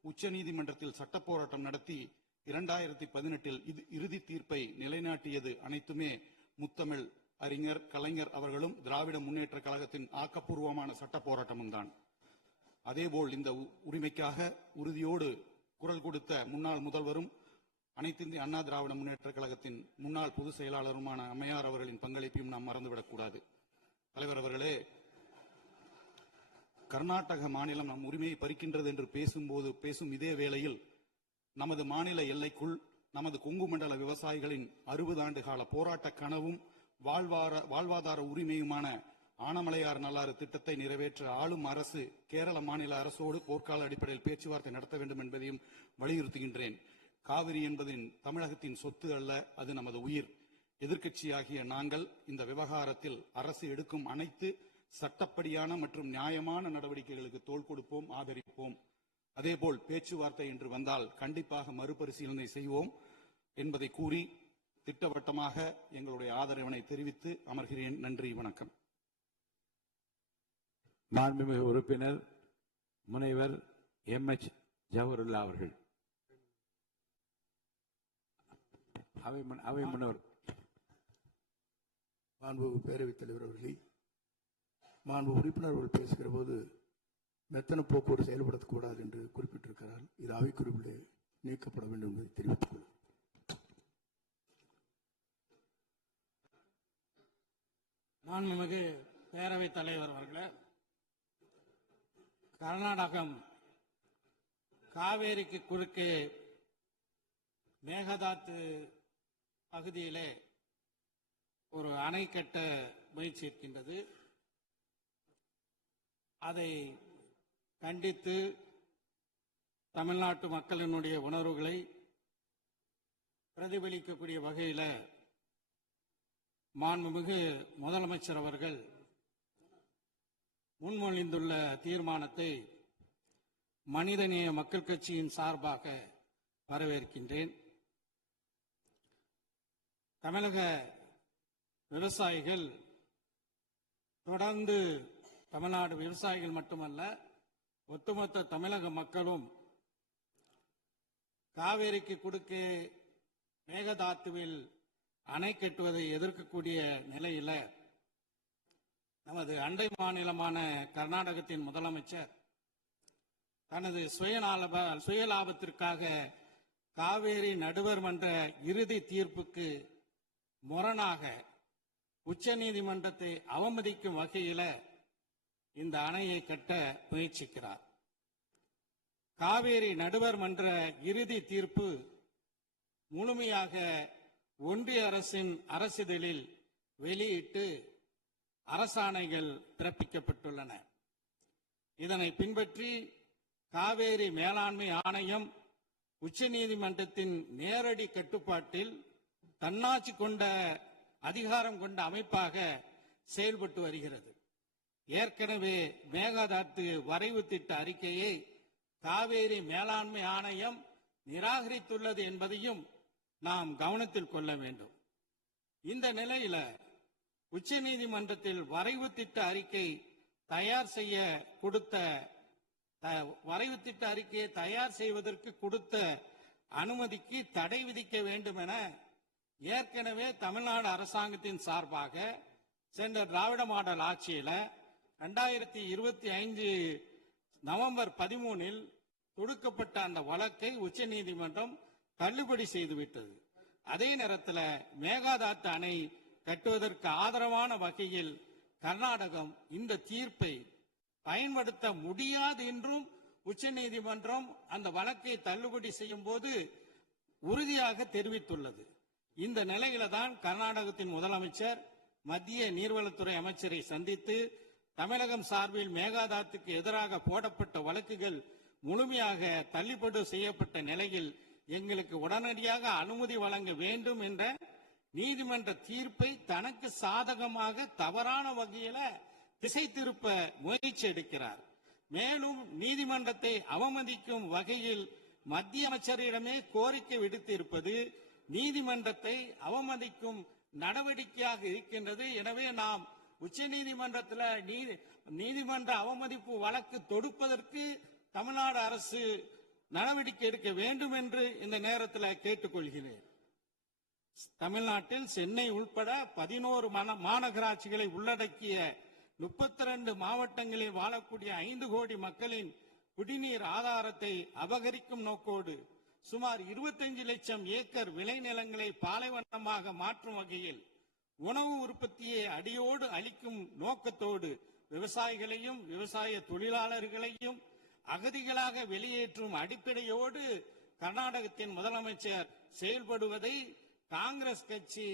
உச்சநீதிமன்றத்தில் சட்ட போராட்டம் நடத்தி 2018 இறுதி தீர்ப்பை நிலைநாட்டியது அனைத்துமே முத்தமிழ் அறிஞர் கலைஞர் அவர்களும் திராவிட முன்னேற்ற கழகத்தின் ஆக்கப்பூர்வமான சட்ட போராட்டமும் தான். அதேபோல் இந்த உரிமைக்காக உறுதியோடு குரல் கொடுத்த முன்னாள் முதல்வரும் அனைத்து இந்திய அண்ணா திராவிட முன்னேற்ற கழகத்தின் முன்னாள் பொதுச் செயலாளருமான அம்மையார் அவர்களின் பங்களிப்பையும் நாம் மறந்துவிடக்கூடாது. தலைவர் அவர்களே, கர்நாடக மாநிலம் நம் உரிமையை பறிக்கின்றது என்று பேசும் இதே வேளையில் நமது மாநில எல்லைக்குள் நமது கொங்கு மண்டல விவசாயிகளின் 60 ஆண்டு கால போராட்ட கனவும் வாழ்வாதார உரிமையுமான ஆனமலையார் நல்லாறு திட்டத்தை நிறைவேற்ற ஆளும் அரசு கேரள மாநில அரசோடு போர்க்கால அடிப்படையில் பேச்சுவார்த்தை நடத்த வேண்டும் என்பதையும் வலியுறுத்துகின்றேன். காவிரி என்பதின் தமிழகத்தின் சொத்து அல்ல, அது நமது உயிர். எதிர்க்கட்சியாகிய நாங்கள் இந்த விவகாரத்தில் அரசு எடுக்கும் அனைத்து சட்டப்படியான மற்றும் நியாயமான நடவடிக்கைகளுக்கு தோள் கொடுப்போம், ஆதரிப்போம். அதேபோல் பேச்சுவார்த்தை என்று வந்தால் கண்டிப்பாக மறுபரிசீலனை செய்வோம் என்பதை கூறி திட்டவட்டமாக எங்களுடைய ஆதரவினை தெரிவித்து அமர்கிறேன். நன்றி, வணக்கம். மாண்புமிகு உறுப்பினர் முனைவர் MH ஜவஹருல்லா அவர்கள். அவை முன்னவர். மாண்புமிகு பேரவைத் தலைவர் அவர்களே, மாண்பு உறுப்பினர்கள் பேசுகிற போது மெத்தன போக்குவரத்து செயல்படக்கூடாது என்று குறிப்பிட்டிருக்கிறார். இது அவைக்குறிப்பிலே நீக்கப்பட வேண்டும் என்பதை தெரிவித்துக் கொள்கிறேன். மாண்புமிகு பேரவைத் தலைவர் அவர்களே, கர்நாடகம் காவேரிக்கு குறுக்கே மேகதாத்து பகுதியிலே ஒரு அணை கட்ட முயற்சி இருக்கின்றது. அதை கண்டித்து தமிழ்நாட்டு மக்களினுடைய உணர்வுகளை பிரதிபலிக்கக்கூடிய வகையில் மாண்புமிகு முதலமைச்சர் அவர்கள் முன்மொழிந்துள்ள தீர்மானத்தை மனிதநேய மக்கள் கட்சியின் சார்பாக வரவேற்கின்றேன். தமிழக விவசாயிகள் தொடர்ந்து, தமிழ்நாடு விவசாயிகள் மட்டுமல்ல, ஒட்டுமொத்த தமிழக மக்களும் காவேரிக்கு குறுக்கே மேகதாத்துவில் அணை கட்டுவதை எதிர்க்கக்கூடிய நிலையில் நமது அண்டை மாநிலமான கர்நாடகத்தின் முதலமைச்சர் தனது சுயலாபத்திற்காக காவேரி நடுவர் மன்ற இறுதி தீர்ப்புக்கு முரணாக உச்சநீதிமன்றத்தை அவமதிக்கும் வகையில் இந்த அணையை கட்ட முயற்சிக்கிறார். காவேரி நடுவர் மன்ற இறுதி தீர்ப்பு முழுமையாக ஒன்றிய அரசின் அரசிதழில் வெளியிட்டு அரசாணைகள் பிறப்பிக்கப்பட்டுள்ளன. இதனை பின்பற்றி காவேரி மேலாண்மை ஆணையம் உச்சநீதிமன்றத்தின் நேரடி கட்டுப்பாட்டில் தன்னாட்சி கொண்ட அதிகாரம் கொண்ட அமைப்பாக செயல்பட்டு வருகிறது. ஏற்கனவே மேகதாத்து வரைவு திட்ட அறிக்கையை காவேரி மேலாண்மை ஆணையம் நிராகரித்துள்ளது என்பதையும் நாம் கவனத்தில் கொள்ள வேண்டும். இந்த நிலையில உச்சநீதிமன்றத்தில் வரைவு திட்ட அறிக்கை தயார் செய்ய கொடுத்த வரைவு திட்ட அறிக்கையை தயார் செய்வதற்கு கொடுத்த அனுமதிக்கு தடை விதிக்க வேண்டும் என ஏற்கனவே தமிழ்நாடு அரசாங்கத்தின் சார்பாக சென்ற திராவிட மாடல் ஆட்சியில 2025 நவம்பர் 13 தொடுக்கப்பட்ட அந்த வழக்கை உச்சநீதிமன்றம் தள்ளுபடி செய்துவிட்டது. அதே நேரத்தில் மேகதாத்து அணை கட்டுவதற்கு ஆதரவான வகையில் கர்நாடகம் இந்த தீர்ப்பை பயன்படுத்த முடியாது என்றும் உச்சநீதிமன்றம் அந்த வழக்கை தள்ளுபடி செய்யும் போது உறுதியாக தெரிவித்துள்ளது. இந்த நிலையில தான் கர்நாடகத்தின் முதலமைச்சர் மத்திய நீர்வளத்துறை அமைச்சரை சந்தித்து தமிழகம் சார்பில் மேகதாத்துக்கு எதிராக போடப்பட்ட வழக்குகள் முழுமையாக தள்ளுபடி செய்யப்பட்ட நிலையில் எங்களுக்கு உடனடியாக அனுமதி வழங்க வேண்டும் என்ற நீதிமன்ற தீர்ப்பை தனக்கு சாதகமாக தவறான வகையில திசை திருப்ப முயற்சி எடுக்கிறார். மேலும் நீதிமன்றத்தை அவமதிக்கும் வகையில் மத்திய அமைச்சரிடமே கோரிக்கை விடுத்து இருப்பது நீதிமன்றத்தை அவமதிக்கும் நடவடிக்கையாக இருக்கின்றது. எனவே நாம் உச்ச நீதிமன்றத்தில் நீதிமன்ற அவமதிப்பு வழக்கு தொடுப்பதற்கு தமிழ்நாடு அரசு நடவடிக்கை எடுக்க வேண்டும் என்று இந்த நேரத்தில் கேட்டுக்கொள்கிறேன். தமிழ்நாட்டில் சென்னை உள்பட 11 மாநகராட்சிகளை உள்ளடக்கிய 32 மாவட்டங்களில் வாழக்கூடிய 5 கோடி மக்களின் குடிநீர் ஆதாரத்தை அபகரிக்கும் நோக்கோடு சுமார் 25 லட்சம் ஏக்கர் விளைநிலங்களை பாலைவனமாக மாற்றும் வகையில் உணவு உற்பத்தியை அடியோடு அளிக்கும் நோக்கத்தோடு விவசாயிகளையும் விவசாய தொழிலாளர்களையும் அகதிகளாக வெளியேற்றும் அடிப்படையோடு கர்நாடகத்தின் முதலமைச்சர் செயல்படுவதை காங்கிரஸ் கட்சி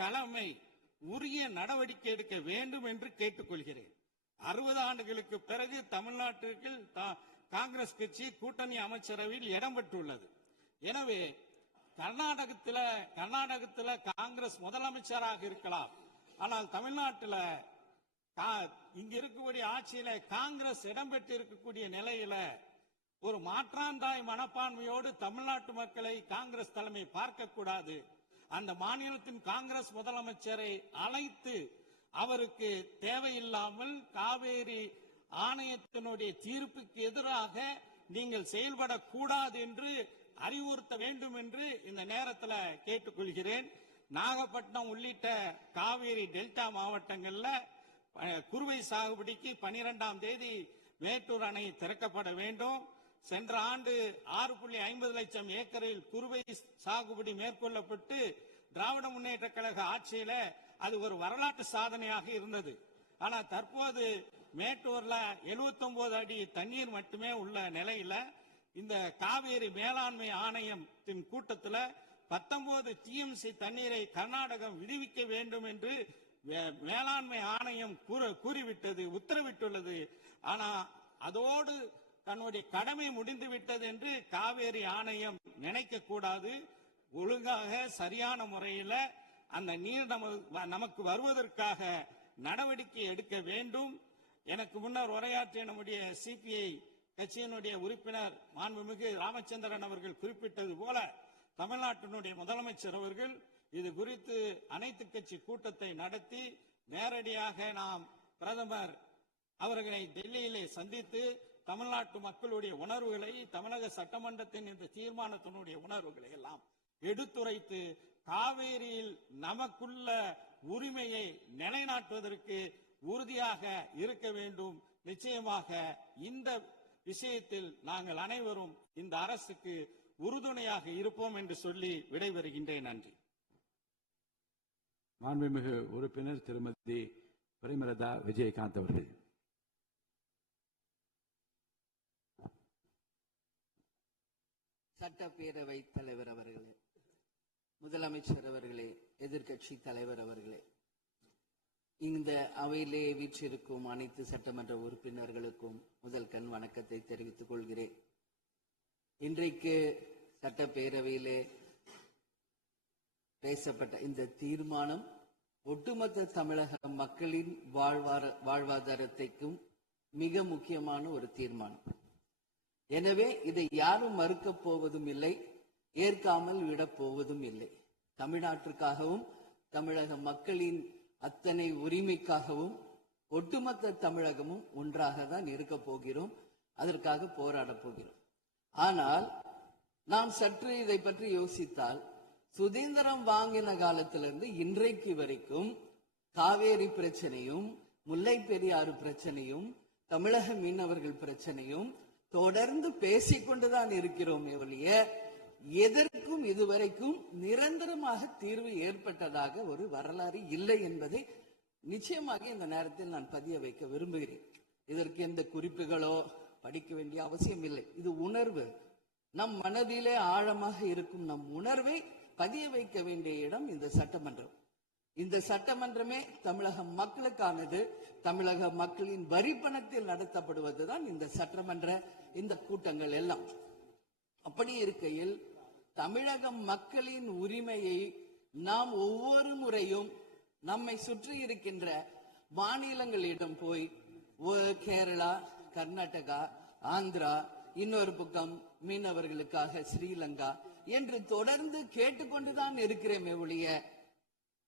தலைமை உரிய நடவடிக்கை எடுக்க வேண்டும் என்று கேட்டுக்கொள்கிறேன். 60 ஆண்டுகளுக்கு பிறகு தமிழ்நாட்டில் காங்கிரஸ் கட்சி கூட்டணி அமைச்சரவையில் இடம் பெற்றுள்ளது. எனவே கர்நாடகத்தில் காங்கிரஸ் முதலமைச்சராக இருக்கலாம், ஆனால் தமிழ்நாட்டில் இங்க இருக்கக்கூடிய ஆட்சியில காங்கிரஸ் இடம்பெற்று இருக்கக்கூடிய நிலையில ஒரு மாற்றாந்தாய் மனப்பான்மையோடு தமிழ்நாட்டு மக்களை காங்கிரஸ் தலைமை பார்க்க கூடாது. அந்த மாநிலத்தின் காங்கிரஸ் முதலமைச்சரை அழைத்து அவருக்கு தேவையில்லாமல் காவேரி ஆணையத்தினுடைய தீர்ப்புக்கு எதிராக நீங்கள் செயல்படக்கூடாது என்று அறிவுறுத்த வேண்டும் என்று இந்த நேரத்தில் கேட்டுக்கொள்கிறேன். நாகப்பட்டினம் உள்ளிட்ட காவேரி டெல்டா மாவட்டங்கள்ல குறுவை சாகுபடிக்கு 12ஆம் தேதி மேட்டூர் அணை திறக்கப்பட வேண்டும். சென்ற ஆண்டு 6.50 லட்சம் ஏக்கரில் குறுவை சாகுபடி மேற்கொள்ளப்பட்டு திராவிட முன்னேற்ற கழக ஆட்சியில அது ஒரு வரலாற்று சாதனையாக இருந்தது. ஆனா தற்போது மேட்டூர்ல 79 அடி தண்ணீர் மட்டுமே உள்ள நிலையில இந்த காவேரி மேலாண்மை ஆணையத்தின் கூட்டத்தில் 19 டிஎம்சி தண்ணீரை கர்நாடகம் விடுவிக்க வேண்டும் என்று மேலாண்மை ஆணையம் கூறிவிட்டது, உத்தரவிட்டுள்ளது. ஆனா அதோடு தன்னுடைய கடமை முடிந்து விட்டது என்று காவேரி ஆணையம் நினைக்க கூடாது. ஒழுங்காக சரியான முறையில் அந்த நீர் நமக்கு வருவதற்காக நடவடிக்கை எடுக்க வேண்டும். எனக்கு முன்னர் உரையாற்றிய நம்முடைய சிபிஐ கட்சியினுடைய உறுப்பினர் மாண்புமிகு ராமச்சந்திரன் அவர்கள் குறிப்பிட்டது போல தமிழ்நாட்டினுடைய முதலமைச்சர் அவர்கள் இது குறித்து அனைத்து கட்சி கூட்டத்தை நடத்தி நேரடியாக நாம் பிரதமர் அவர்களை டெல்லியிலே சந்தித்து தமிழ்நாட்டு மக்களுடைய உணர்வுகளை, தமிழக சட்டமன்றத்தின் இந்த தீர்மானத்தினுடைய உணர்வுகளை எல்லாம் எடுத்துரைத்து காவேரியில் நமக்குள்ள உரிமையை நிலைநாட்டுவதற்கு உறுதியாக இருக்க வேண்டும். நிச்சயமாக இந்த விஷயத்தில் நாங்கள் அனைவரும் இந்த அரசுக்கு உறுதுணையாக இருப்போம் என்று சொல்லி விடைபெறுகின்றேன். நன்றி. மாண்புமிகு உறுப்பினர் திருமதி பிரேமலதா விஜயகாந்த் அவர்கள். சட்டப்பேரவை தலைவர் அவர்களே, முதலமைச்சர் அவர்களே, எதிர்கட்சி தலைவர் அவர்களே, இந்த அவையிலே வீற்றிருக்கும் அனைத்து சட்டமன்ற உறுப்பினர்களுக்கும் முதல் கண் வணக்கத்தை தெரிவித்துக் கொள்கிறேன். இன்றைக்கு சட்டப்பேரவையிலே பேசப்பட்ட இந்த தீர்மானம் ஒட்டுமொத்த தமிழக மக்களின் வாழ்வாதாரத்திற்கும் மிக முக்கியமான ஒரு தீர்மானம். எனவே இதை யாரும் மறுக்கப் போவதும் இல்லை, ஏற்காமல் விடப் போவதும் இல்லை. தமிழ்நாட்டிற்காகவும் தமிழக மக்களின் அத்தனை உரிமைக்காகவும் ஒட்டுமொத்த தமிழகமும் ஒன்றாக தான் இருக்க போகிறோம், அதற்காக போராடப் போகிறோம். ஆனால் நாம் சற்று இதை பற்றி யோசித்தால், சுதந்திரம் வாங்கின காலத்திலிருந்து இன்றைக்கு வரைக்கும் காவேரி பிரச்சனையும் முல்லை பெரியாறு பிரச்சனையும் தமிழக மீனவர்கள் பிரச்சனையும் தொடர்ந்து பேசிக்கொண்டுதான் இருக்கிறோம். ஒழிய எதற்கும் இதுவரைக்கும் நிரந்தரமாக தீர்வு ஏற்பட்டதாக ஒரு வரலாறு இல்லை என்பதை நிச்சயமாக இந்த நேரத்தில் நான் பதிய வைக்க விரும்புகிறேன். இதற்கு எந்த குறிப்புகளோ படிக்க வேண்டிய அவசியம் இல்லை. இது உணர்வு, நம் மனதிலே ஆழமாக இருக்கும் நம் உணர்வை பதிய வைக்க வேண்டிய இடம் இந்த சட்டமன்றம். இந்த சட்டமன்றமே தமிழக மக்களுக்கானது. தமிழக மக்களின் வரி பணத்தில் நடத்தப்படுவதுதான் இந்த சட்டமன்ற இந்த கூட்டங்கள் எல்லாம். அப்படி இருக்கையில் தமிழக மக்களின் உரிமையை நாம் ஒவ்வொரு முறையும் நம்மை சுற்றி இருக்கின்ற மாநிலங்களிடம் போய் கேரளா, கர்நாடகா, ஆந்திரா, இன்னொரு பக்கம் மீனவர்களுக்காக ஸ்ரீலங்கா என்று தொடர்ந்து கேட்டுக்கொண்டுதான் இருக்கிறேமே ஒழிய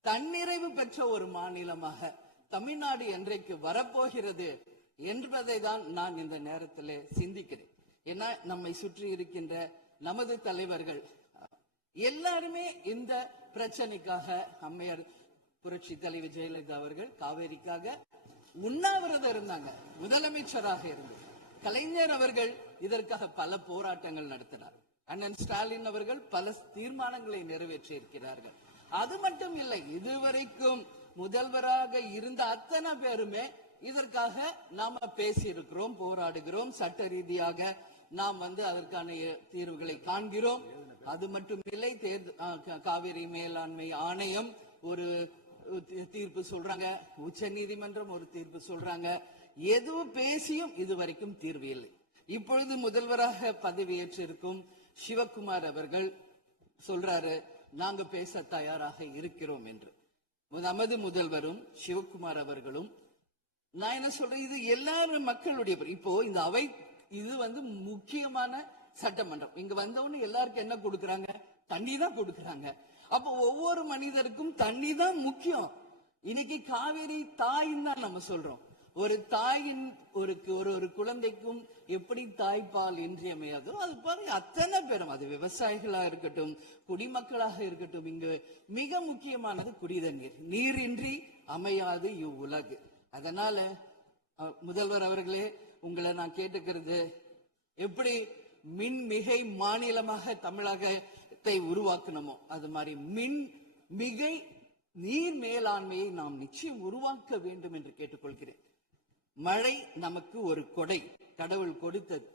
தன்னிறைவு பெற்ற ஒரு மாநிலமாக தமிழ்நாடு என்றைக்கு வரப்போகிறது என்பதை தான் நான் இந்த நேரத்தில் சிந்திக்கிறேன். ஏன்னா நம்மை சுற்றி இருக்கின்ற நமது தலைவர்கள் எல்லாருமே இந்த பிரச்சனைக்காக, அம்மையார் புரட்சி தலைவர் ஜெயலலிதா அவர்கள் காவேரிக்காக, உண்ணாவிரதம் இருந்தாங்க, முதலமைச்சராக இருந்து. கலைஞர் அவர்கள் இதற்காக பல போராட்டங்கள் நடத்தினார். அண்ணன் ஸ்டாலின் அவர்கள் பல தீர்மானங்களை நிறைவேற்றி இருக்கிறார்கள். அது மட்டும் இல்லை, இதுவரைக்கும் முதல்வராக இருந்த அத்தனை பேருமே இதற்காக நாம பேசி இருக்கிறோம், போராடுகிறோம், சட்ட ரீதியாக நாம் அதற்கான தீர்வுகளை காண்கிறோம். அது மட்டும் இல்லை, காவிரி மேலாண்மை ஆணையம் ஒரு தீர்ப்பு சொல்றாங்க, உச்ச நீதிமன்றம் ஒரு தீர்ப்பு சொல்றாங்க. எதுவும் பேசியும் இதுவரைக்கும் தீர்வு இல்லை. இப்பொழுது முதல்வராக பதவியேற்றிருக்கும் சிவகுமார் அவர்கள் சொல்றாரு, நாங்க பேச தயாராக இருக்கிறோம் என்று. நமது முதல்வரும் சிவகுமார் அவர்களும், நான் என்ன சொல்றேன், இது எல்லாரும் மக்களுடைய, இப்போ இந்த அவை இது முக்கியமான சட்டமன்றம். இங்க வந்தவொன்னு எல்லாருக்கும் என்ன கொடுக்கறாங்க? தண்ணி தான் கொடுக்கறாங்க. அப்போ ஒவ்வொரு மனிதருக்கும் தண்ணி தான் முக்கியம். இன்னைக்கு காவேரி தாயின்னு தான் நம்ம சொல்றோம். ஒரு தாயின் ஒரு குழந்தைக்கும் எப்படி தாய்ப்பால் இன்றியமையாதோ அது போல அத்தனை பேரும், அது விவசாயிகளா இருக்கட்டும், குடிமக்களாக இருக்கட்டும், இங்கு மிக முக்கியமானது குடிதண்ணீர். நீரின்றி அமையாது இவ்வுலகு. அதனால முதல்வர் அவர்களே, உங்களை நான் கேட்டுக்கிறது, எப்படி மின் மிகை மாநிலமாக தமிழகத்தை உருவாக்கணுமோ அது மாதிரி மின் மிகை நீர் மேலாண்மையை நாம் நிச்சயம் உருவாக்க வேண்டும் என்று கேட்டுக்கொள்கிறேன். மழை நமக்கு ஒரு கொடை, கடவுள் கொடுத்தது.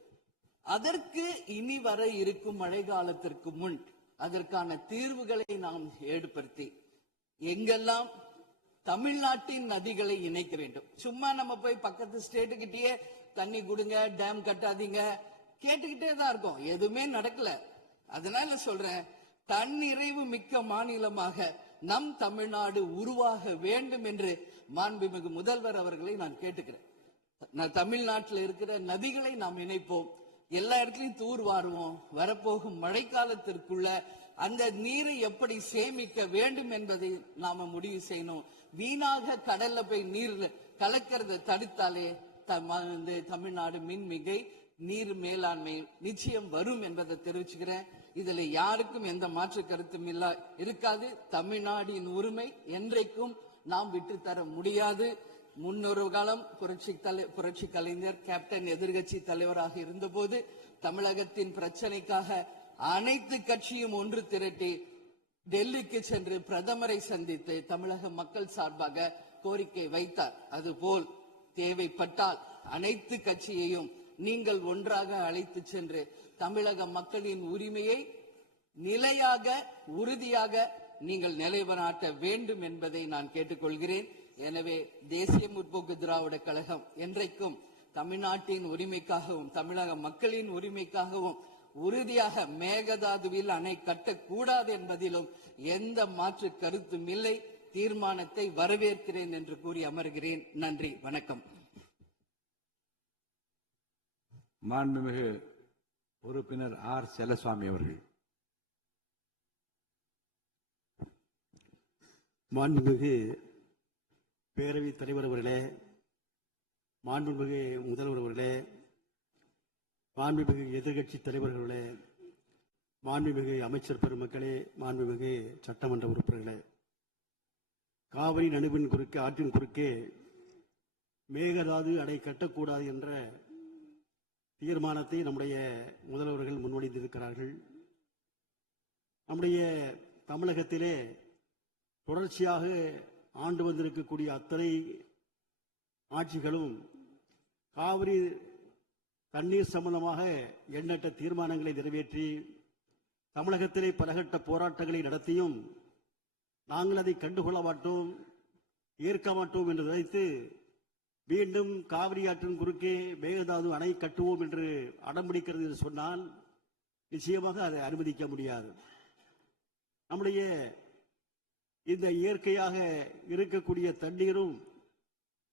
அதற்கு இனி வர இருக்கும் மழை காலத்திற்கு முன் அதற்கான தீர்வுகளை நாம் ஏற்படுத்தி எங்கெல்லாம் தமிழ்நாட்டின் நதிகளை இணைக்க வேண்டும். சும்மா நம்ம போய் பக்கத்து ஸ்டேட்டுக்கிட்டே தண்ணி கொடுங்க, டேம் கட்டாதீங்க கேட்டுக்கிட்டே தான் இருக்கோம், எதுவுமே நடக்கல. அதனால சொல்றேன், தன்னிறைவு மிக்க மாநிலமாக நம் தமிழ்நாடு உருவாக வேண்டும் என்று மாண்புமிகு முதல்வர் அவர்களை நான் கேட்டுக்கிறேன். தமிழ்நாட்டில் இருக்கிற நதிகளை நாம் நினைப்போம், எல்லா இடத்துலயும் தூர் வாருவோம். வரப்போகும் மழைக்காலத்திற்குள்ள அந்த நீரை எப்படி சேமிக்க வேண்டும் என்பதை நாம முடிவு செய்யணும். வீணாக கடல்ல போய் நீர் கலக்கிறத தடுத்தாலே தமிழ்நாடு மின்மிகை நீர் மேலாண்மை நிச்சயம் வரும் என்பதை தெரிவிச்சுக்கிறேன். இதுல யாருக்கும் எந்த மாற்று கருத்தும் இருக்காது. தமிழ்நாடின் உரிமை என்றைக்கும் நாம் விட்டு தர முடியாது. முன்னொரு காலம் புரட்சி கலைஞர் கேப்டன் எதிர்கட்சி தலைவராக இருந்தபோது தமிழகத்தின் பிரச்சனைக்காக அனைத்து கட்சியும் ஒன்று திரட்டி டெல்லிக்கு சென்று பிரதமரை சந்தித்து தமிழக மக்கள் சார்பாக கோரிக்கை வைத்தார். அதுபோல் தேவைப்பட்டால் அனைத்து கட்சியையும் நீங்கள் ஒன்றாக அழைத்து சென்று தமிழக மக்களின் உரிமையை நிலையாக உறுதியாக நீங்கள் நிலைநாட்ட வேண்டும் என்பதை நான் கேட்டுக்கொள்கிறேன். எனவே தேசிய முற்போக்கு திராவிட கழகம் என்றைக்கும் தமிழ்நாட்டின் உரிமைக்காகவும் தமிழக மக்களின் உரிமைக்காகவும் உறுதியாக மேகதாதுவில் அணை கட்டக்கூடாது என்பதிலும் எந்த மாற்று கருத்தும் இல்லை. தீர்மானத்தை வரவேற்கிறேன் என்று கூறி அமர்கிறேன். நன்றி, வணக்கம். மாண்புமிகு உறுப்பினர் ஆர் செல்லசாமி அவர்கள். மாண்புமிகு பேரவைத் தலைவர் அவர்களே, மாண்புமிகு முதல்வர் அவர்களே, மாண்புமிகு எதிர்கட்சி தலைவர்களே, மாண்புமிகு அமைச்சர் பெருமக்களே, மாண்புமிகு சட்டமன்ற உறுப்பினர்களே, காவிரி நடுவின் குறுக்கே ஆற்றின் குறுக்கே மேகதாது அணை கட்டக்கூடாது என்ற தீர்மானத்தை நம்முடைய முதல்வர்கள் முன்மொழிந்திருக்கிறார்கள். நம்முடைய தமிழகத்திலே தொடர்ச்சியாக ஆண்டு வந்திருக்கக்கூடிய அத்தனை ஆட்சிகளும் காவிரி தண்ணீர் சம்பந்தமாக எண்ணற்ற தீர்மானங்களை நிறைவேற்றி தமிழகத்திலே பலகட்ட போராட்டங்களை நடத்தியும் நாங்கள் அதை கண்டுகொள்ள மாட்டோம், ஏற்க மாட்டோம் என்று நினைத்து மீண்டும் காவிரி ஆற்றின் குறுக்கே மேகதாது அணை கட்டுவோம் என்று அடம்பிடிக்கிறது என்று சொன்னால் நிச்சயமாக அதை அனுமதிக்க முடியாது. நம்முடைய இந்த இயற்கையாக இருக்கக்கூடிய தண்ணீரும்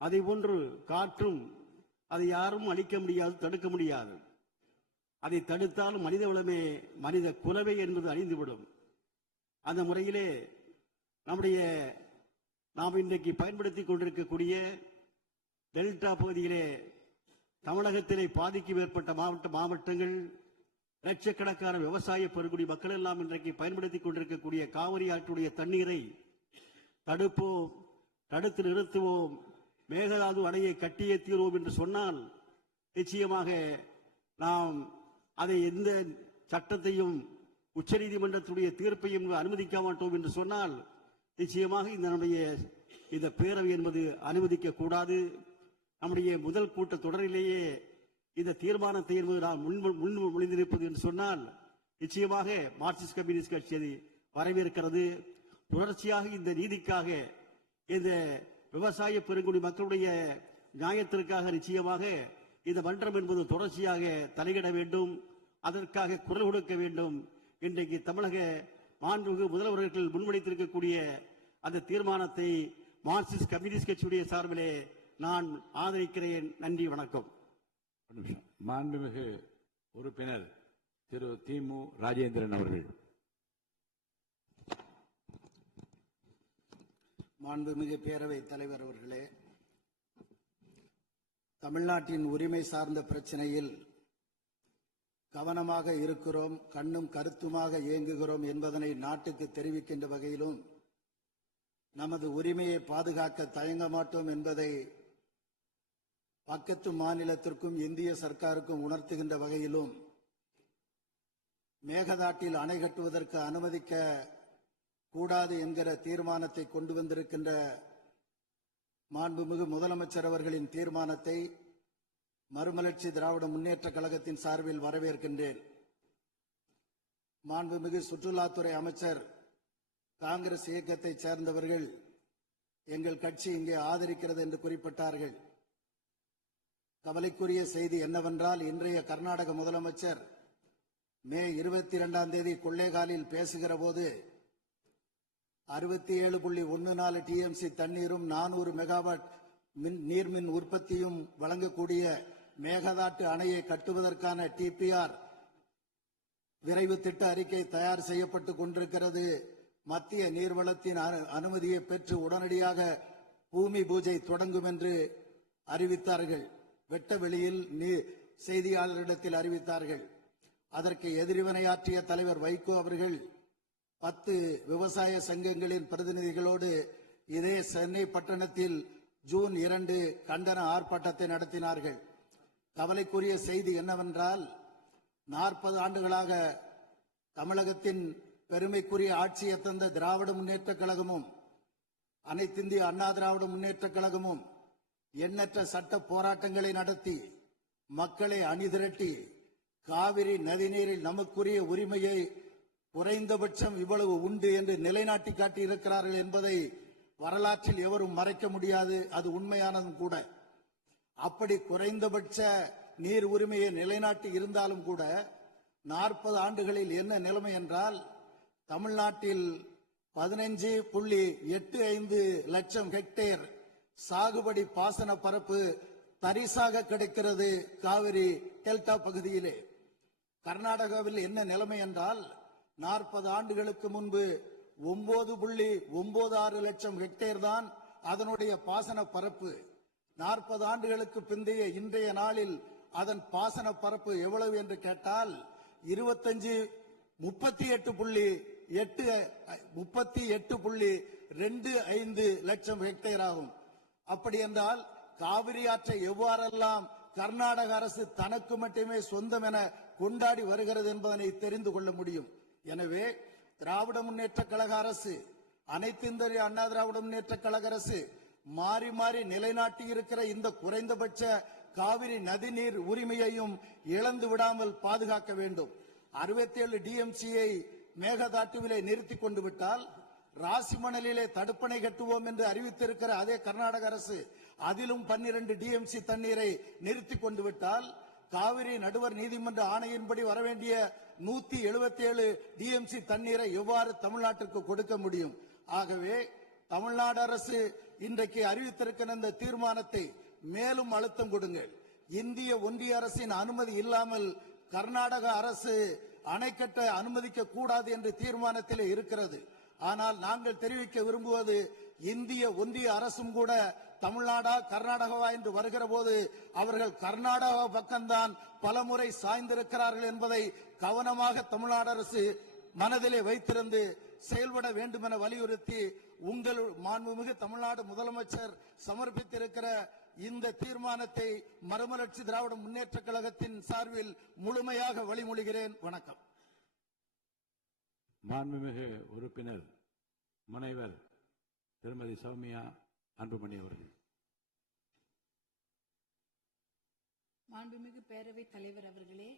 அதை போன்று காற்றும் அதை யாரும் அழிக்க முடியாது, தடுக்க முடியாது. அதை தடுத்தாலும் மனித வளமே மனித குலவை என்பது அழிந்துவிடும். அந்த முறையிலே நாம் இன்றைக்கு பயன்படுத்தி கொண்டிருக்கக்கூடிய டெல்டா பகுதியிலே தமிழகத்திலே பாதிக்கும் ஏற்பட்ட மாவட்டங்கள், லட்சக்கணக்கான விவசாய பெருங்குடி மக்கள் எல்லாம் இன்றைக்கு பயன்படுத்திக் கொண்டிருக்கக்கூடிய காவிரி ஆற்றுடைய தண்ணீரை தடுப்போம், தடுத்து நிறுத்துவோம். மேகதாது அணையை கட்டியே தீர்வோம் என்று சொன்னால் நிச்சயமாக நாம் அதை எந்த சட்டத்தையும் உச்சநீதிமன்றத்துடைய தீர்ப்பையும் அனுமதிக்க மாட்டோம் என்று சொன்னால் நிச்சயமாக இந்த பேரவை என்பது அனுமதிக்க கூடாது. நம்முடைய முதல் கூட்ட தொடரிலேயே இந்த தீர்மானத்தை என்பது நாம் முன்மொழிந்திருப்பது என்று சொன்னால் நிச்சயமாக மார்க்சிஸ்ட் கம்யூனிஸ்ட் கட்சி அதை வரவேற்கிறது. தொடர்ச்சியாக இந்த நீதிக்காக, இந்த விவசாய பெருங்குடி மக்களுடைய நியாயத்திற்காக நிச்சயமாக இந்த மன்றம் என்பது தொடர்ச்சியாக தலையிட வேண்டும், அதற்காக குரல் கொடுக்க வேண்டும். இன்றைக்கு தமிழக மாண்புமிகு முதல்வர்கள் முன்வைத்திருக்கக்கூடிய அந்த தீர்மானத்தை மார்க்சிஸ்ட் கம்யூனிஸ்ட் கட்சியுடைய சார்பிலே நான் ஆதரிக்கிறேன். நன்றி, வணக்கம். மாண்புமிகு உறுப்பினர் திரு திமு ராஜேந்திரன் அவர்கள். மாண்புமிகு பேரவை தலைவர் அவர்களே, தமிழ்நாட்டின் உரிமை சார்ந்த பிரச்சனையில் கவனமாக இருக்கிறோம், கண்ணும் கருத்துமாக இயங்குகிறோம் என்பதனை நாட்டுக்கு தெரிவிக்கின்ற வகையிலும் நமது உரிமையை பாதுகாக்க தயங்க மாட்டோம் என்பதை பக்கத்து மாநிலத்திற்கும் இந்திய சர்க்காருக்கும் உணர்த்துகின்ற வகையிலும் மேகதாட்டில் அணை கட்டுவதற்கு அனுமதிக்க கூடாது என்கிற தீர்மானத்தை கொண்டு வந்திருக்கின்ற மாண்புமிகு முதலமைச்சர் அவர்களின் தீர்மானத்தை மறுமலர்ச்சி திராவிட முன்னேற்ற கழகத்தின் சார்பில் வரவேற்கின்றேன். மாண்புமிகு சுற்றுலாத்துறை அமைச்சர் காங்கிரஸ் இயக்கத்தை சேர்ந்தவர்கள் எங்கள் கட்சி இங்கே ஆதரிக்கிறது என்று குறிப்பிட்டார்கள். கவலைக்குரிய செய்தி என்னவென்றால், இன்றைய கர்நாடக முதலமைச்சர் மே 22 கொள்ளைகாலில் பேசுகிற போது 67.14 டிஎம்சி தண்ணீரும் 400 மெகாவாட் நீர்மின் உற்பத்தியும் வழங்கக்கூடிய மேகதாட்டு அணையை கட்டுவதற்கான டிபிஆர் விரைவு திட்ட அறிக்கை தயார் செய்யப்பட்டுக் கொண்டிருக்கிறது. மத்திய நீர்வளத்தின் அனுமதியை பெற்று உடனடியாக பூமி பூஜை தொடங்கும் என்று அறிவித்தார்கள். வெட்ட வெளியில் செய்தியாளரிடத்தில் அறிவித்தார்கள். அதற்கு எதிர்வினையாற்றிய தலைவர் வைகோ அவர்கள் 10 விவசாய சங்கங்களின் பிரதிநிதிகளோடு இதே சென்னை பட்டணத்தில் ஜூன் 2 கண்டன ஆர்ப்பாட்டத்தை நடத்தினார்கள். கவலைக்குரிய செய்தி என்னவென்றால், 40 ஆண்டுகளாக தமிழகத்தின் பெருமைக்குரிய ஆட்சியை தந்த திராவிட முன்னேற்ற கழகமும் அனைத்திந்திய அண்ணா திராவிட முன்னேற்ற கழகமும் எண்ணற்ற சட்ட போராட்டங்களை நடத்தி மக்களை அணிதிரட்டி காவிரி நதிநீரில் நமக்குரிய உரிமையை குறைந்தபட்சம் இவ்வளவு உண்டு என்று நிலைநாட்டி காட்டியிருக்கிறார்கள் என்பதை வரலாற்றில் எவரும் மறைக்க முடியாது. அது உண்மையானதும் கூட. அப்படி குறைந்தபட்ச நீர் உரிமையை நிலைநாட்டி இருந்தாலும் கூட 40 ஆண்டுகளில் என்ன நிலைமை என்றால், தமிழ்நாட்டில் 15.85 லட்சம் ஹெக்டேர் சாகுபடி பாசன பரப்பு தரிசாக கிடைக்கிறது காவிரி டெல்டா பகுதியிலே. கர்நாடகாவில் என்ன நிலைமை என்றால், 40 ஆண்டுகளுக்கு முன்பு 9.96 லட்சம் ஹெக்டேர் தான் அதனுடைய பாசன பரப்பு. 40 ஆண்டுகளுக்கு பிந்தைய இன்றைய நாளில் அதன் பாசன பரப்பு எவ்வளவு என்று கேட்டால் 38.25 லட்சம் ஹெக்டேர் ஆகும். அப்படி என்றால் காவிரி ஆற்றை எவ்வாறெல்லாம் கர்நாடக அரசு தனக்கு மட்டுமே சொந்தம் என கொண்டாடி வருகிறது என்பதனை தெரிந்து கொள்ள முடியும். எனவே திராவிட முன்னேற்ற கழக அரசு, அனைத்திந்திய அண்ணா திராவிட முன்னேற்ற கழக அரசு மாறி மாறி நிலைநாட்டி இருக்கிற இந்த குறைந்தபட்ச காவிரி நதிநீர் உரிமையையும் இழந்து விடாமல் பாதுகாக்க வேண்டும். 67 டிஎம்சியை மேகதாட்டுவிலே நிறுத்தி கொண்டு விட்டால், ராசிமணலிலே தடுப்பணை கட்டுவோம் என்று அறிவித்திருக்கிற அதே கர்நாடக அரசு அதிலும் 12 டிஎம்சி தண்ணீரை நிறுத்தி கொண்டு விட்டால், காவிரி நடுவர் நீதிமன்ற ஆணையின்படி வரவேண்டிய 177 டிஎம்சி தண்ணீரை எவ்வாறு தமிழ்நாட்டிற்கு கொடுக்க முடியும்? ஆகவே தமிழ்நாடு அரசு இன்றைக்கு அறிவித்திருக்கிற இந்த தீர்மானத்தை மேலும் அழுத்தம் கொடுங்கள். இந்திய ஒன்றிய அரசின் அனுமதி இல்லாமல் கர்நாடக அரசு அணை கட்ட அனுமதிக்க கூடாது என்று தீர்மானத்திலே இருக்கிறது. ஆனால் நாங்கள் தெரிவிக்க விரும்புவது, இந்திய ஒன்றிய அரசும் கூட தமிழ்நாடா கர்நாடகாவா என்று வருகிற போது அவர்கள் கர்நாடகா பக்கம்தான் பலமுறை சாய்ந்திருக்கிறார்கள் என்பதை கவனமாக தமிழ்நாடு அரசு மனதிலே வைத்திருந்து செயல்பட வேண்டும் என வலியுறுத்தி உங்கள் மாண்புமிகு தமிழ்நாடு முதலமைச்சர் சமர்ப்பித்திருக்கிற இந்த தீர்மானத்தை மறுமலர்ச்சி திராவிட முன்னேற்ற கழகத்தின் சார்பில் முழுமையாக வழிமொழிகிறேன். வணக்கம். மாண்புமிகு உறுப்பினர் முனைவர் திருமதி சௌமியா அன்புமணி அவர்கள். மாண்புமிகு பேரவைத் தலைவர் அவர்களே,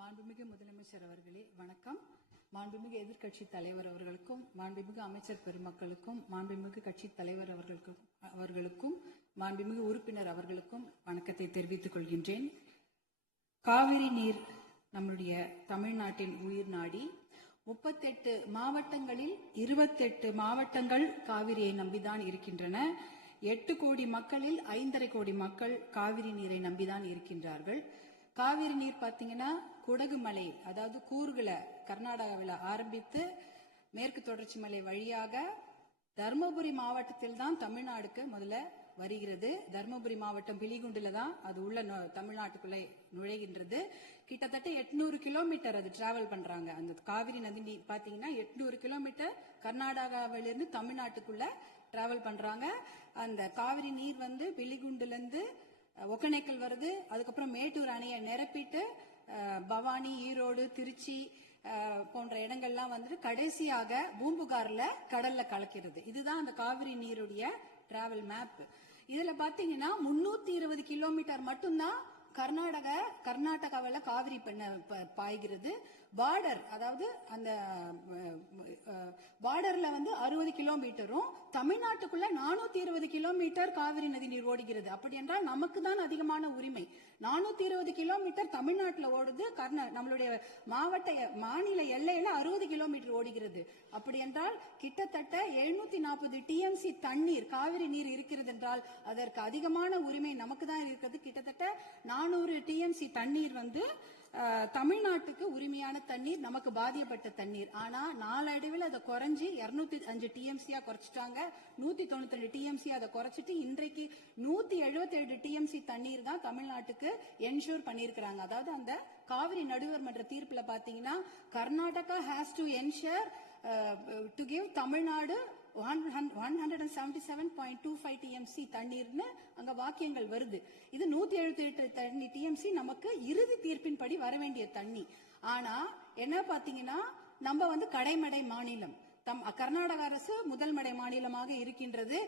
மாண்புமிகு முதலமைச்சர் அவர்களே, வணக்கம். மாண்புமிகு எதிர்க்கட்சி தலைவர் அவர்களுக்கும், மாண்புமிகு அமைச்சர் பெருமக்களுக்கும், மாண்புமிகு கட்சி தலைவர் அவர்களுக்கும், மாண்புமிகு உறுப்பினர் அவர்களுக்கும் வணக்கத்தை தெரிவித்துக் கொள்கின்றேன். காவிரி நீர் நம்முடைய தமிழ்நாட்டின் உயிர் நாடி. 38 மாவட்டங்களில் 28 மாவட்டங்கள் காவிரியை நம்பிதான் இருக்கின்றன. 8 கோடி மக்களில் 5.5 கோடி மக்கள் காவிரி நீரை நம்பிதான் இருக்கின்றார்கள். காவிரி நீர் பாத்தீங்கன்னா குடகு மலை, அதாவது கூர்குல கர்நாடகாவில் ஆரம்பித்து மேற்கு தொடர்ச்சி மலை வழியாக தர்மபுரி மாவட்டத்தில் தான் தமிழ்நாடுக்கு முதல்ல வருகிறது. தர்மபுரி மாவட்டம் பிலிகுண்டுல தான் அது உள்ள தமிழ்நாட்டுக்குள்ளே நுழைகின்றது. கிட்டத்தட்ட 800 கிலோமீட்டர் அது டிராவல் பண்றாங்க. அந்த காவிரி நதி நீர் பாத்தீங்கன்னா 800 கிலோமீட்டர் கர்நாடகாவிலிருந்து தமிழ்நாட்டுக்குள்ள டிராவல் பண்றாங்க. அந்த காவிரி நீர் வந்து பிலிகுண்டுல இருந்து ஒகேனக்கல் வருது. அதுக்கப்புறம் மேட்டூர் அணையை நிரப்பிட்டு பவானி, ஈரோடு, திருச்சி போன்ற இடங்கள்லாம் வந்துட்டு கடைசியாக பூம்புகார்ல கடல்ல கலக்கிறது. இதுதான் அந்த காவிரி நீருடைய டிராவல் மேப். இதுல பாத்தீங்கன்னா 320 கிலோமீட்டர் மட்டும்தான் கர்நாடகாவில் காவிரி பாய்கிறது. பார்டர், அதாவது அந்த பார்டர்ல வந்து 60 கிலோமீட்டரும் தமிழ்நாட்டுக்குள்ள 420 கிலோமீட்டர் காவிரி நதி நீர் ஓடுகிறது. அப்படி என்றால் நமக்கு தான் அதிகமான உரிமை. 420 கிலோமீட்டர் தமிழ்நாட்டில் ஓடுது, நம்மளுடைய மாநில எல்லையில 60 கிலோமீட்டர் ஓடுகிறது. அப்படி என்றால் கிட்டத்தட்ட 740 டிஎம்சி தண்ணீர் காவிரி நீர் இருக்கிறது என்றால் அதற்கு அதிகமான உரிமை நமக்கு தான் இருக்கிறது. கிட்டத்தட்ட 400 டிஎம்சி தண்ணீர் வந்து தமிழ்நாட்டுக்கு உரிமையான தண்ணீர், நமக்கு பாதிக்கப்பட்ட தண்ணீர். ஆனா நாளடைவில் அதை குறைஞ்சி 205 டிஎம்சியா குறைச்சிட்டாங்க. 192 டிஎம்சி அதை குறைச்சிட்டு இன்றைக்கு 177 டிஎம்சி தண்ணீர் தான் தமிழ்நாட்டுக்கு என்ஷூர் பண்ணியிருக்கிறாங்க. அதாவது அந்த காவிரி நடுவர் மன்ற தீர்ப்புல பாத்தீங்கன்னா Karnataka has to ensure to give Tamil Nadu 177.25 TMC தண்ணீர்னு அங்க வாக்கியங்கள் வருது. இது 178 டிஎம்சி நமக்கு இறுதி தீர்ப்பின்படி வர வேண்டிய தண்ணி. ஆனா என்ன பாத்தீங்கன்னா நம்ம வந்து கடைமடை மாநிலம், கர்நாடக அரசு முதல் மடை மாநிலமாக இருக்கின்றது.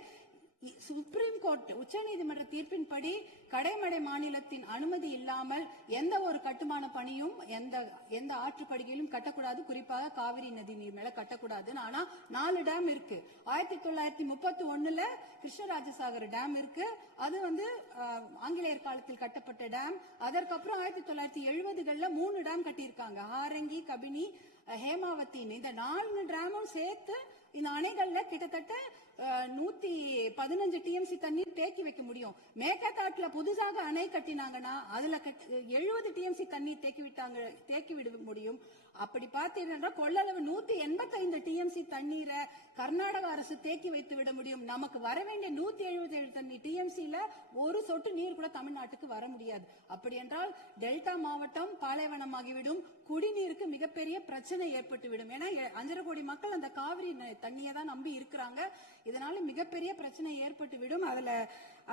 சுப்ரீம் கோர்ட் உச்சநீதிமன்ற தீர்ப்பின்படி கடைமடை மாநிலத்தின் அனுமதி இல்லாமல் எந்த ஒரு கட்டுமான பணியும் எந்த ஆற்றுப்படுகையிலும் கட்டக்கூடாது. குறிப்பாக காவிரி நதி நீர் மேல கட்டக்கூடாது. ஆனா 4 டேம் இருக்கு. 1931 கிருஷ்ணராஜசாகர் டேம் இருக்கு. அது வந்து ஆங்கிலேயர் காலத்தில் கட்டப்பட்ட டேம். அதற்கப்புறம் 1970களில் 3 டேம் கட்டியிருக்காங்க. ஹாரங்கி, கபினி, ஹேமாவதி. இந்த 4 டேமும் சேர்த்து இந்த அணைகள்ல கிட்டத்தட்ட 115 டிஎம்சி தண்ணீர் தேக்கி வைக்க முடியும். மேகதாட்டுல புதுசாக அணை கட்டினாங்கன்னா அதுல 70 டிஎம்சி தண்ணீர் தேக்கி விட முடியும். அப்படி பார்த்தீங்கன்னா கொள்ளளவு 185 டிஎம்சி தண்ணீரை கர்நாடக அரசு தேக்கி வைத்து விட முடியும். நமக்கு வர வேண்டிய 177 டிஎம்சில ஒரு சொட்டு நீர் கூட தமிழ்நாட்டுக்கு வர முடியாது. அப்படி என்றால் டெல்டா மாவட்டம் பாலைவனமாகிவிடும். குடிநீருக்கு மிகப்பெரிய பிரச்சனை ஏற்பட்டுவிடும். ஏன்னா 5.5 கோடி மக்கள் அந்த காவிரி தண்ணியை தான் நம்பி இருக்கிறாங்க. இதனால மிகப்பெரிய பிரச்சனை ஏற்பட்டுவிடும்.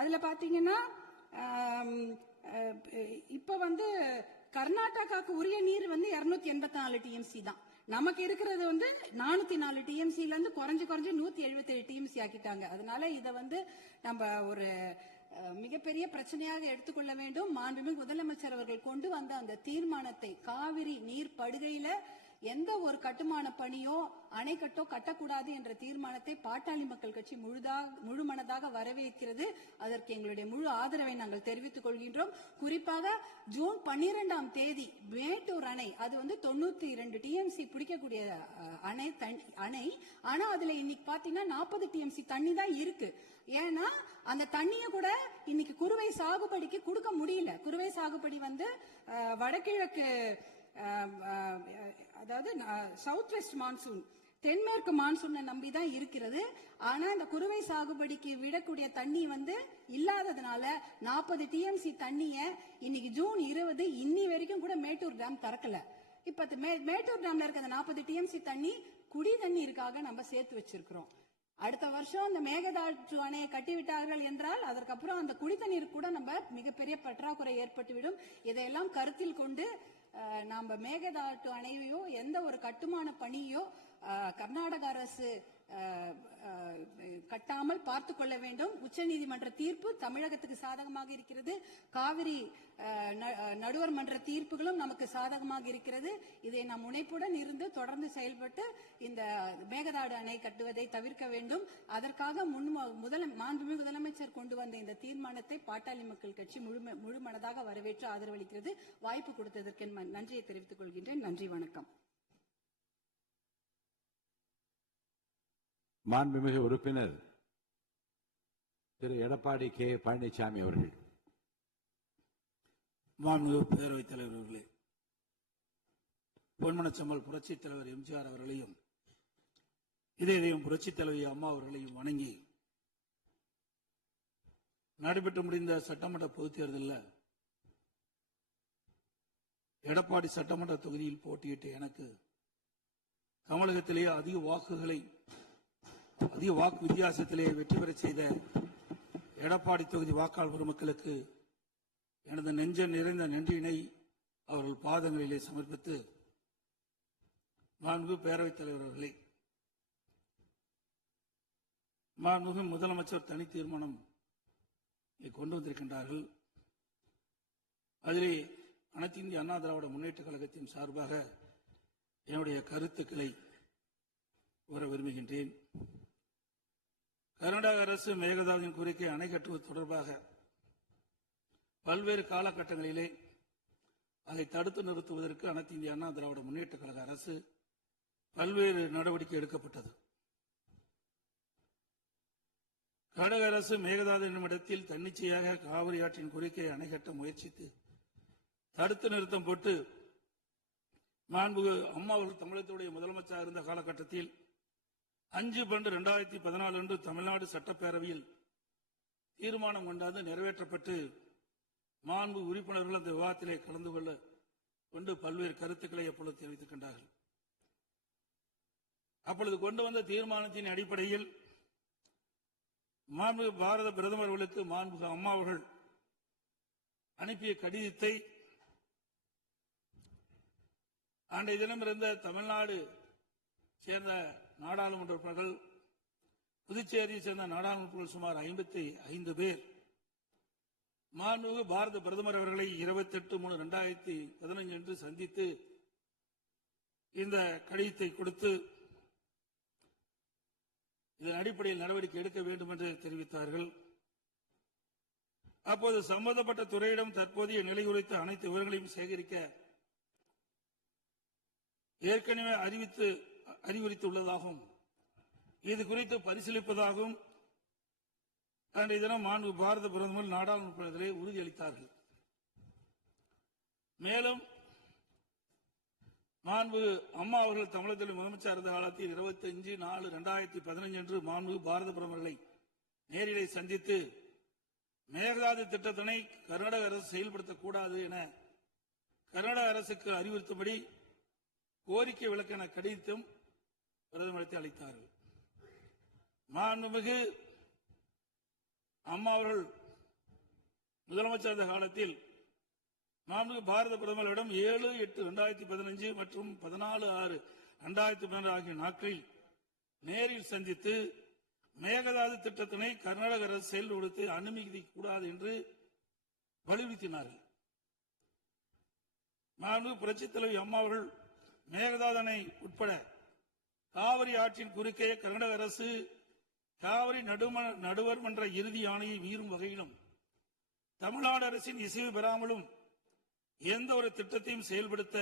அதுல பாத்தீங்கன்னா இப்ப வந்து கர்நாடகாவுக்கு உரிய நீர் வந்து 284 டிஎம்சி தான். நமக்கு இருக்கிறது வந்து 404 டிஎம்சில இருந்து குறைஞ்சு 177 டிஎம்சி ஆக்கிட்டாங்க. அதனால இதை வந்து நம்ம ஒரு மிகப்பெரிய பிரச்சனையாக எடுத்துக்கொள்ள வேண்டும். மாண்புமிகு முதலமைச்சர் அவர்கள் கொண்டு வந்த அந்த தீர்மானத்தை, காவிரி நீர் படுகையில எந்த ஒரு கட்டுமான பணியோ அணைக்கட்டோ கட்டக்கூடாது என்ற தீர்மானத்தை பாட்டாளி மக்கள் கட்சி முழுமனதாக வரவேற்கிறது. அதற்கு எங்களுடைய முழு ஆதரவை நாங்கள் தெரிவித்துக் கொள்கின்றோம். குறிப்பாக ஜூன் 12ஆம் தேதி மேட்டூர் அணை, அது வந்து 92 டிஎம்சி பிடிக்கக்கூடிய அணை. ஆனா அதுல இன்னைக்கு பாத்தீங்கன்னா 40 டிஎம்சி தண்ணி தான் இருக்கு. ஏன்னா அந்த தண்ணிய கூட இன்னைக்கு குறுவை சாகுபடிக்கு கொடுக்க முடியல. குறுவை சாகுபடி வந்து வடகிழக்கு, அதாவது சவுத் வெஸ்ட் மான்சூன், தென்மேற்கு மான்சூனை நம்பிதான் இருக்கிறது. ஆனா இந்த குறுவை சாகுபடிக்கு விடக்கூடிய தண்ணி வந்து இல்லாததுனால 40 டிஎம்சி தண்ணிய இன்னைக்கு ஜூன் 20 இன்னி வரைக்கும் கூட மேட்டூர் டேம் திறக்கல. இப்ப மேட்டூர் டேம்ல இருக்க 40 டிஎம்சி தண்ணி குடி தண்ணீருக்காக நம்ம சேர்த்து வச்சிருக்கிறோம். அடுத்த வருஷம் இந்த மேகதாட்டு அணையை கட்டிவிட்டார்கள் என்றால் அதற்கப்புறம் அந்த குடித்த நீர் கூட நம்ம மிகப்பெரிய பற்றாக்குறை ஏற்பட்டுவிடும். இதையெல்லாம் கருத்தில் கொண்டு நாம மேகதாட்டு அணையோ எந்த ஒரு கட்டுமான பணியோ கர்நாடக அரசு கட்டாமல் பார்த்து கொள்ள வேண்டும். உச்சநீதிமன்ற தீர்ப்பு தமிழகத்துக்கு சாதகமாக இருக்கிறது. காவிரி நடுவர் மன்ற தீர்ப்புகளும் நமக்கு சாதகமாக இருக்கிறது. இதை நாம் முனைப்புடன் இருந்து தொடர்ந்து செயல்பட்டு இந்த மேகதாடு அணை கட்டுவதை தவிர்க்க வேண்டும். அதற்காக மாண்புமிகு முதலமைச்சர் கொண்டு வந்த இந்த தீர்மானத்தை பாட்டாளி மக்கள் கட்சி முழு மனதாக வரவேற்று ஆதரவளிக்கிறது. வாய்ப்பு கொடுத்ததற்கு நன்றியை தெரிவித்துக் கொள்கின்றேன். நன்றி, வணக்கம். மாண்புமிகு உறுப்பினர் திரு எடப்பாடி கே பழனிசாமி அவர்கள். மாண்புமிகு பேரவைத் தலைவர் அவர்களே, பொன்மனச்செம்மல் புரட்சித் தலைவர் எம்ஜிஆர் அவர்களையும் இதயம் புரட்சித் தலைவி அம்மா அவர்களையும் வணங்கி நடைபெற்று முடிந்த சட்டமன்ற பொதுத் தேர்தலில் எடப்பாடி சட்டமன்ற தொகுதியில் போட்டியிட்ட எனக்கு தமிழகத்திலேயே அதிக வாக்கு வித்தியாசத்திலே வெற்றி பெற செய்த எடப்பாடி தொகுதி வாக்காளர் பெருமக்களுக்கு எனது நெஞ்ச நிறைந்த நன்றியினை அவர்கள் பாதங்களிலே சமர்ப்பித்து, மாண்புமிகு பேரவைத் தலைவர் அவர்களே, மாண்புமிகு முதலமைச்சர் தனி தீர்மானம் கொண்டு வந்திருக்கின்றார்கள். அதிலே அனைத்து இந்திய அண்ணா திராவிட முன்னேற்ற கழகத்தின் சார்பாக என்னுடைய கருத்துக்களை கூற விரும்புகின்றேன். கர்நாடக அரசு மேகதாதுவின் குறுக்கே அணை கட்டுவது தொடர்பாக பல்வேறு காலகட்டங்களிலே அதை தடுத்து நிறுத்துவதற்கு அனைத்து இந்திய அண்ணா திராவிட முன்னேற்ற கழக அரசு பல்வேறு நடவடிக்கை எடுக்கப்பட்டது. கர்நாடக அரசு மேகதாது என்னும் இடத்தில் தன்னிச்சையாக காவிரி ஆற்றின் குறுக்கே அணை கட்ட முயற்சித்து தடுத்து நிறுத்தம் போட்டு மாண்புமிகு அம்மா அவர்கள் தமிழகத்துடைய முதலமைச்சராக இருந்த காலகட்டத்தில் 5/12/2014 அன்று தமிழ்நாடு சட்டப்பேரவையில் தீர்மானம் கொண்டாந்து நிறைவேற்றப்பட்டு மாண்பு உறுப்பினர்கள் அந்த விவாதத்திலே கலந்து கொண்டு பல்வேறு கருத்துக்களை அப்பொழுது தெரிவித்திருக்கின்றார்கள். அப்பொழுது கொண்டு வந்த தீர்மானத்தின் அடிப்படையில் மாண்புமிகு பாரத பிரதமர் அவர்களுக்கு மாண்புமிகு அம்மா அவர்கள் அனுப்பிய கடிதத்தை அன்றைய தினம் இருந்த தமிழ்நாடு சேர்ந்த நாடாளுமன்ற உறுப்பினர்கள், புதுச்சேரியை சேர்ந்த நாடாளுமன்ற உறுப்பினர்கள் சுமார் 55 பேர் மாண்புமிகு பாரத பிரதமர் அவர்களை 28/3/2015 அன்று சந்தித்து இந்த கடிதத்தை கொடுத்து இதன் அடிப்படையில் நடவடிக்கை எடுக்க வேண்டும் என்று தெரிவித்தார்கள். அப்போது சம்பந்தப்பட்ட துறையிடம் தற்போதைய நிலை குறித்த அனைத்து விவரங்களையும் சேகரிக்க ஏற்கனவே அறிவுறுத்தியுள்ளதாகவும் இது குறித்து பரிசீலிப்பதாகவும் அன்றைய தினம் மாண்பு பாரத பிரதமர் நாடாளுமன்றத்திலே உறுதியளித்தார்கள். மேலும் மாண்பு அம்மா அவர்கள் தமிழகத்தில் முதலமைச்சர் இருந்த காலத்தில் 25/4/2015 அன்று மாண்பு பாரத பிரதமர்களை நேரிலே சந்தித்து மேகதாது திட்டத்தினை கர்நாடக அரசு செயல்படுத்தக்கூடாது என கர்நாடக அரசுக்கு அறிவுறுத்தும்படி கோரிக்கை விளக்கென கடிதம் பிரதமருக்கு அளித்தார்கள். மாண்புமிகு அம்மா அவர்கள் முதலமைச்சர் இருந்த காலத்தில் மாண்புமிகு பாரத பிரதமரிடம் 7/8/2015 மற்றும் 14/6/2012 ஆகிய நாட்களில் நேரில் சந்தித்து மேகதாது திட்டத்தினை கர்நாடக அரசு செயல்படுத்த அனுமதிக்க கூடாது என்று வலியுறுத்தினார்கள். மாண்புமிகு புரட்சித் தலைவி அம்மா அவர்கள் மேகதாது அணை உட்பட காவிரி ஆற்றின் குறுக்கே கர்நாடக அரசு காவிரி நடுவர் மன்ற இறுதி ஆணையை மீறும் வகையிலும் தமிழ்நாடு அரசின் இசைவு பெறாமலும் எந்த ஒரு திட்டத்தையும் செயல்படுத்த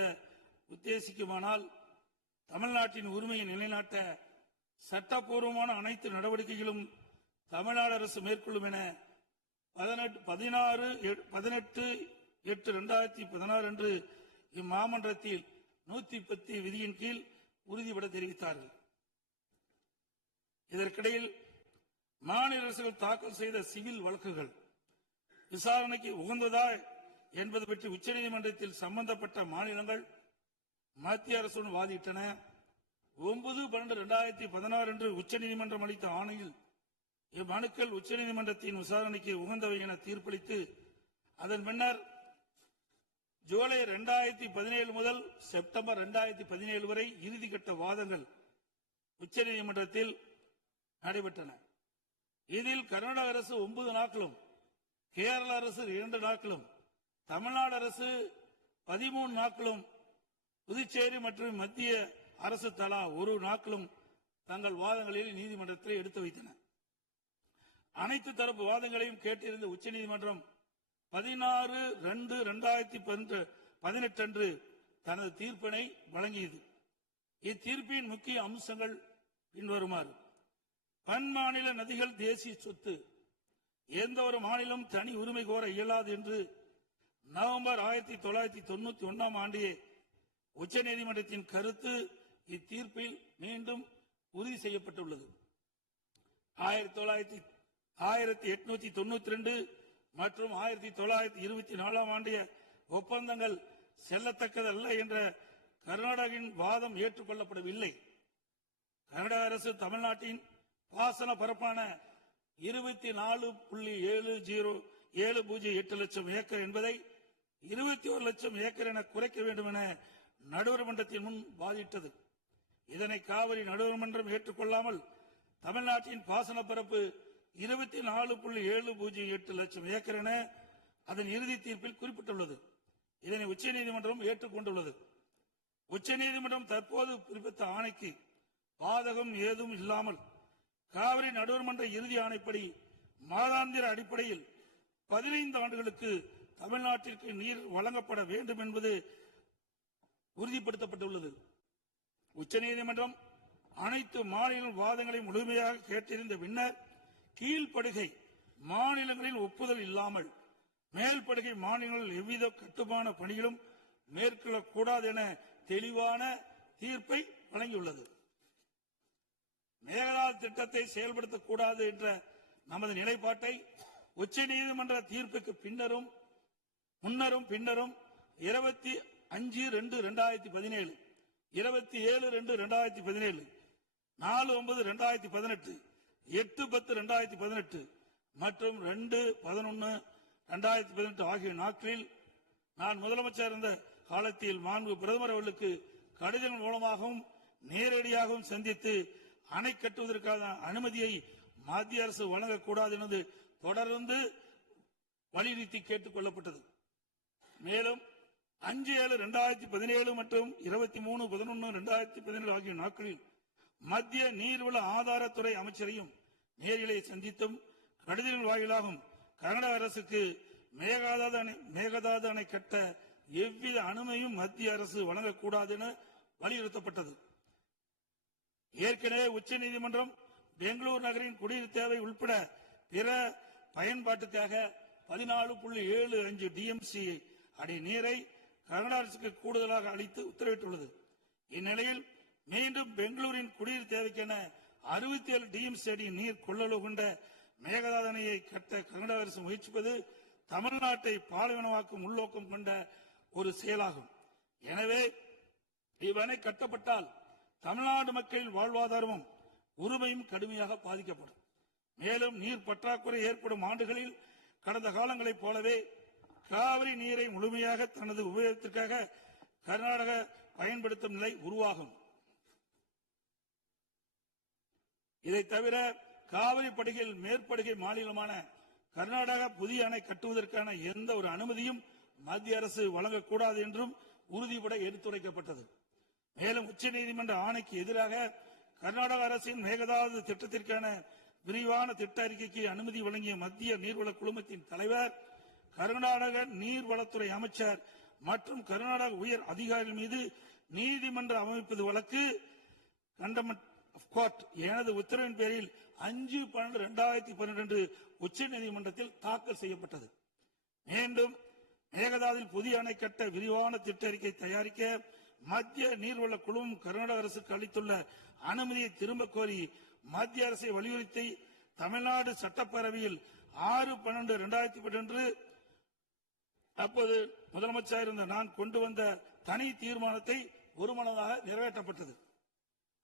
உத்தேசிக்குமானால் தமிழ்நாட்டின் உரிமையை நிலைநாட்ட சட்டப்பூர்வமான அனைத்து நடவடிக்கைகளும் தமிழ்நாடு அரசு மேற்கொள்ளும் என 18/8/2016 அன்று இம்மாமன்றத்தில் 110 விதியின் கீழ் உறுதிபட தெரிவித்தார்கள். இதற்கிடையில் மாநில அரசுகள் தாக்கல் செய்த சிவில் வழக்குகள் விசாரணைக்கு உகந்ததா என்பது பற்றி உச்சநீதிமன்றத்தில் சம்பந்தப்பட்ட மாநிலங்கள் மத்திய அரசுடன் வாதிட்டன. 9/12/2016 அன்று உச்சநீதிமன்றம் அளித்த ஆணையில் இம்மனுக்கள் உச்சநீதிமன்றத்தின் விசாரணைக்கு உகந்தவை என தீர்ப்பளித்து அதன் பின்னர் ஜூலை 2017 முதல் செப்டம்பர் 2017 வரை இறுதிக்கட்ட வாதங்கள் உச்சநீதிமன்றத்தில் நடைபெற்றன. இதில் கர்நாடக அரசு 9 நாட்களும், கேரள அரசு 2 நாட்களும், தமிழ்நாடு அரசு 13 நாட்களும், புதுச்சேரி மற்றும் மத்திய அரசு தலா 1 நாட்களும் தங்கள் வாதங்களில் நீதிமன்றத்தில் எடுத்து வைத்தன. அனைத்து தரப்பு வாதங்களையும் கேட்டிருந்த உச்சநீதிமன்றம் 16/2/2018 அன்று தனது தீர்ப்பினை வழங்கியது. இத்தீர்ப்பின் முக்கிய அம்சங்கள் பின்வருமாறு: பன்மாநில நதிகள் தேசிய சொத்து, எந்த ஒரு மாநிலம் தனி உரிமை கோர இயலாது என்று நவம்பர் 1991 ஆண்டே உச்சநீதிமன்றத்தின் கருத்து இத்தீர்ப்பில் மீண்டும் உறுதி செய்யப்பட்டுள்ளது. 1892 மற்றும் 1924 ஆண்டிய ஒப்பந்தங்கள் செல்லத்தக்கதல்ல என்ற கர்நாடகின் வாதம் ஏற்றுக்கொள்ளப்படவில்லை. கர்நாடக அரசு தமிழ்நாட்டின் பாசன பரப்பான 24.708 லட்சம் ஏக்கர் என்பதை 21 லட்சம் ஏக்கர் என குறைக்க வேண்டும் என நடுவர் மன்றத்தின் முன் வாதிட்டது. இதனை காவிரி நடுவர் மன்றம் ஏற்றுக்கொள்ளாமல் தமிழ்நாட்டின் பாசன பரப்பு 24.708 லட்சம் ஏக்கர் என அதன் இறுதி தீர்ப்பில் குறிப்பிட்டுள்ளது. இதனை உச்சநீதிமன்றம் ஏற்றுக்கொண்டுள்ளது. உச்சநீதிமன்றம் தற்போது பிறப்பித்த ஆணைக்கு பாதகம் ஏதும் இல்லாமல் காவிரி நடுவர் மன்ற இறுதி ஆணைப்படி மாதாந்திர அடிப்படையில் 15 ஆண்டுகளுக்கு தமிழ்நாட்டிற்கு நீர் வழங்கப்பட வேண்டும் என்பது உறுதிப்படுத்தப்பட்டுள்ளது. உச்சநீதிமன்றம் அனைத்து மாநில வாதங்களை முழுமையாக கேட்டிருந்த பின்னர் கீழ்ப்படுகை மாநிலங்களின் ஒப்புதல் இல்லாமல் மேல்படுகை மாநிலங்களில் எவ்வித கட்டுமான பணிகளும் மேற்கொள்ளக்கூடாது என தெளிவான தீர்ப்பை வழங்கியுள்ளது. மேகதாது திட்டத்தை செயல்படுத்தக்கூடாது என்ற நமது நிலைப்பாட்டை உச்சநீதிமன்ற தீர்ப்புக்கு முன்னரும் பின்னரும் 25/2/2017, 27/2/2017, 4/9/2018, 8/10/2018 மற்றும் 2/11/2018 ஆகிய நாட்களில் நான் முதலமைச்சர் இருந்த காலத்தில் மாண்பு பிரதமர் அவர்களுக்கு கடிதங்கள் மூலமாகவும் நேரடியாகவும் சந்தித்து அணை கட்டுவதற்கான அனுமதியை மத்திய அரசு வழங்கக்கூடாது என்பது தொடர்ந்து வலியுறுத்தி கேட்டுக் கொள்ளப்பட்டது. மேலும் 5/7/2017 மற்றும் 23/11/2017 ஆகிய நாட்களில் மத்திய நீர்வள ஆதாரத்துறை அமைச்சரையும் நேரிலே சந்தித்தும் கடிதங்கள் வாயிலாகவும் கர்நாடக அரசுக்கு மேகதாது அணை கட்ட எவ்வித அனுமதியும் மத்திய அரசு வழங்கக்கூடாது என வலியுறுத்தப்பட்டது. ஏற்கனவே உச்சநீதிமன்றம் பெங்களூரு நகரின் குடிநீர் தேவை உட்பட பிற பயன்பாட்டுக்காக 14.75 டிஎம்சி அடி நீரை கர்நாடக அரசுக்கு கூடுதலாக அளித்து உத்தரவிட்டுள்ளது. இந்நிலையில் மீண்டும் பெங்களூரின் குடிநீர் தேவைக்கென 67 டிஎம்சி அடி நீர் கொள்ளளவு கொண்ட மேகதாது அணையை கட்ட கர்நாடக அரசு முயற்சிப்பது தமிழ்நாட்டை பாலைவனமாக்கும் உள்நோக்கம் கொண்ட ஒரு செயலாகும். எனவே இவ்வணை கட்டப்பட்டால் தமிழ்நாடு மக்களின் வாழ்வாதாரமும் உரிமையும் கடுமையாக பாதிக்கப்படும். மேலும் நீர் பற்றாக்குறை ஏற்படும் ஆண்டுகளில் கடந்த காலங்களைப் போலவே காவிரி நீரை முழுமையாக தனது உபயோகத்திற்காக கர்நாடக பயன்படுத்தும் நிலை உருவாகும். இதை தவிர காவிரி படுகையில் மேற்படுகை மாநிலமான கர்நாடகா புதிய அணை கட்டுவதற்கான எந்த ஒரு அனுமதியும் மத்திய அரசு வழங்கக்கூடாது என்றும் உறுதிபட எடுத்துரைக்கப்பட்டது. மேலும் உச்சநீதிமன்ற ஆணைக்கு எதிராக கர்நாடக அரசின் மேகதாது திட்டத்திற்கான விரிவான திட்ட அறிக்கைக்கு அனுமதி வழங்கிய மத்திய நீர்வள குழுமத்தின் தலைவர், கர்நாடக நீர்வளத்துறை அமைச்சர் மற்றும் கர்நாடக உயர் அதிகாரிகள் மீது நீதிமன்ற அமைப்பது வழக்கு கண்டெம்ப்ட் ஆஃப் கோர்ட் எனது உத்தரவின் பேரில் 5/12/2012 உச்சநீதிமன்றத்தில் தாக்கல் செய்யப்பட்டது. மீண்டும் மேகதாதில் புதிய அணை கட்ட விரிவான திட்ட அறிக்கை தயாரிக்க மத்திய நீர்வள குழுமம் கர்நாடக அரசுக்கு அளித்துள்ள அனுமதியை திரும்ப கோரி மத்திய அரசை வலியுறுத்தி தமிழ்நாடு சட்டப்பேரவையில் 6/12/2018 அப்போது முதலமைச்சர் இருந்த நான் கொண்டு வந்த தனி தீர்மானத்தை ஒருமனதாக நிறைவேற்றப்பட்டது.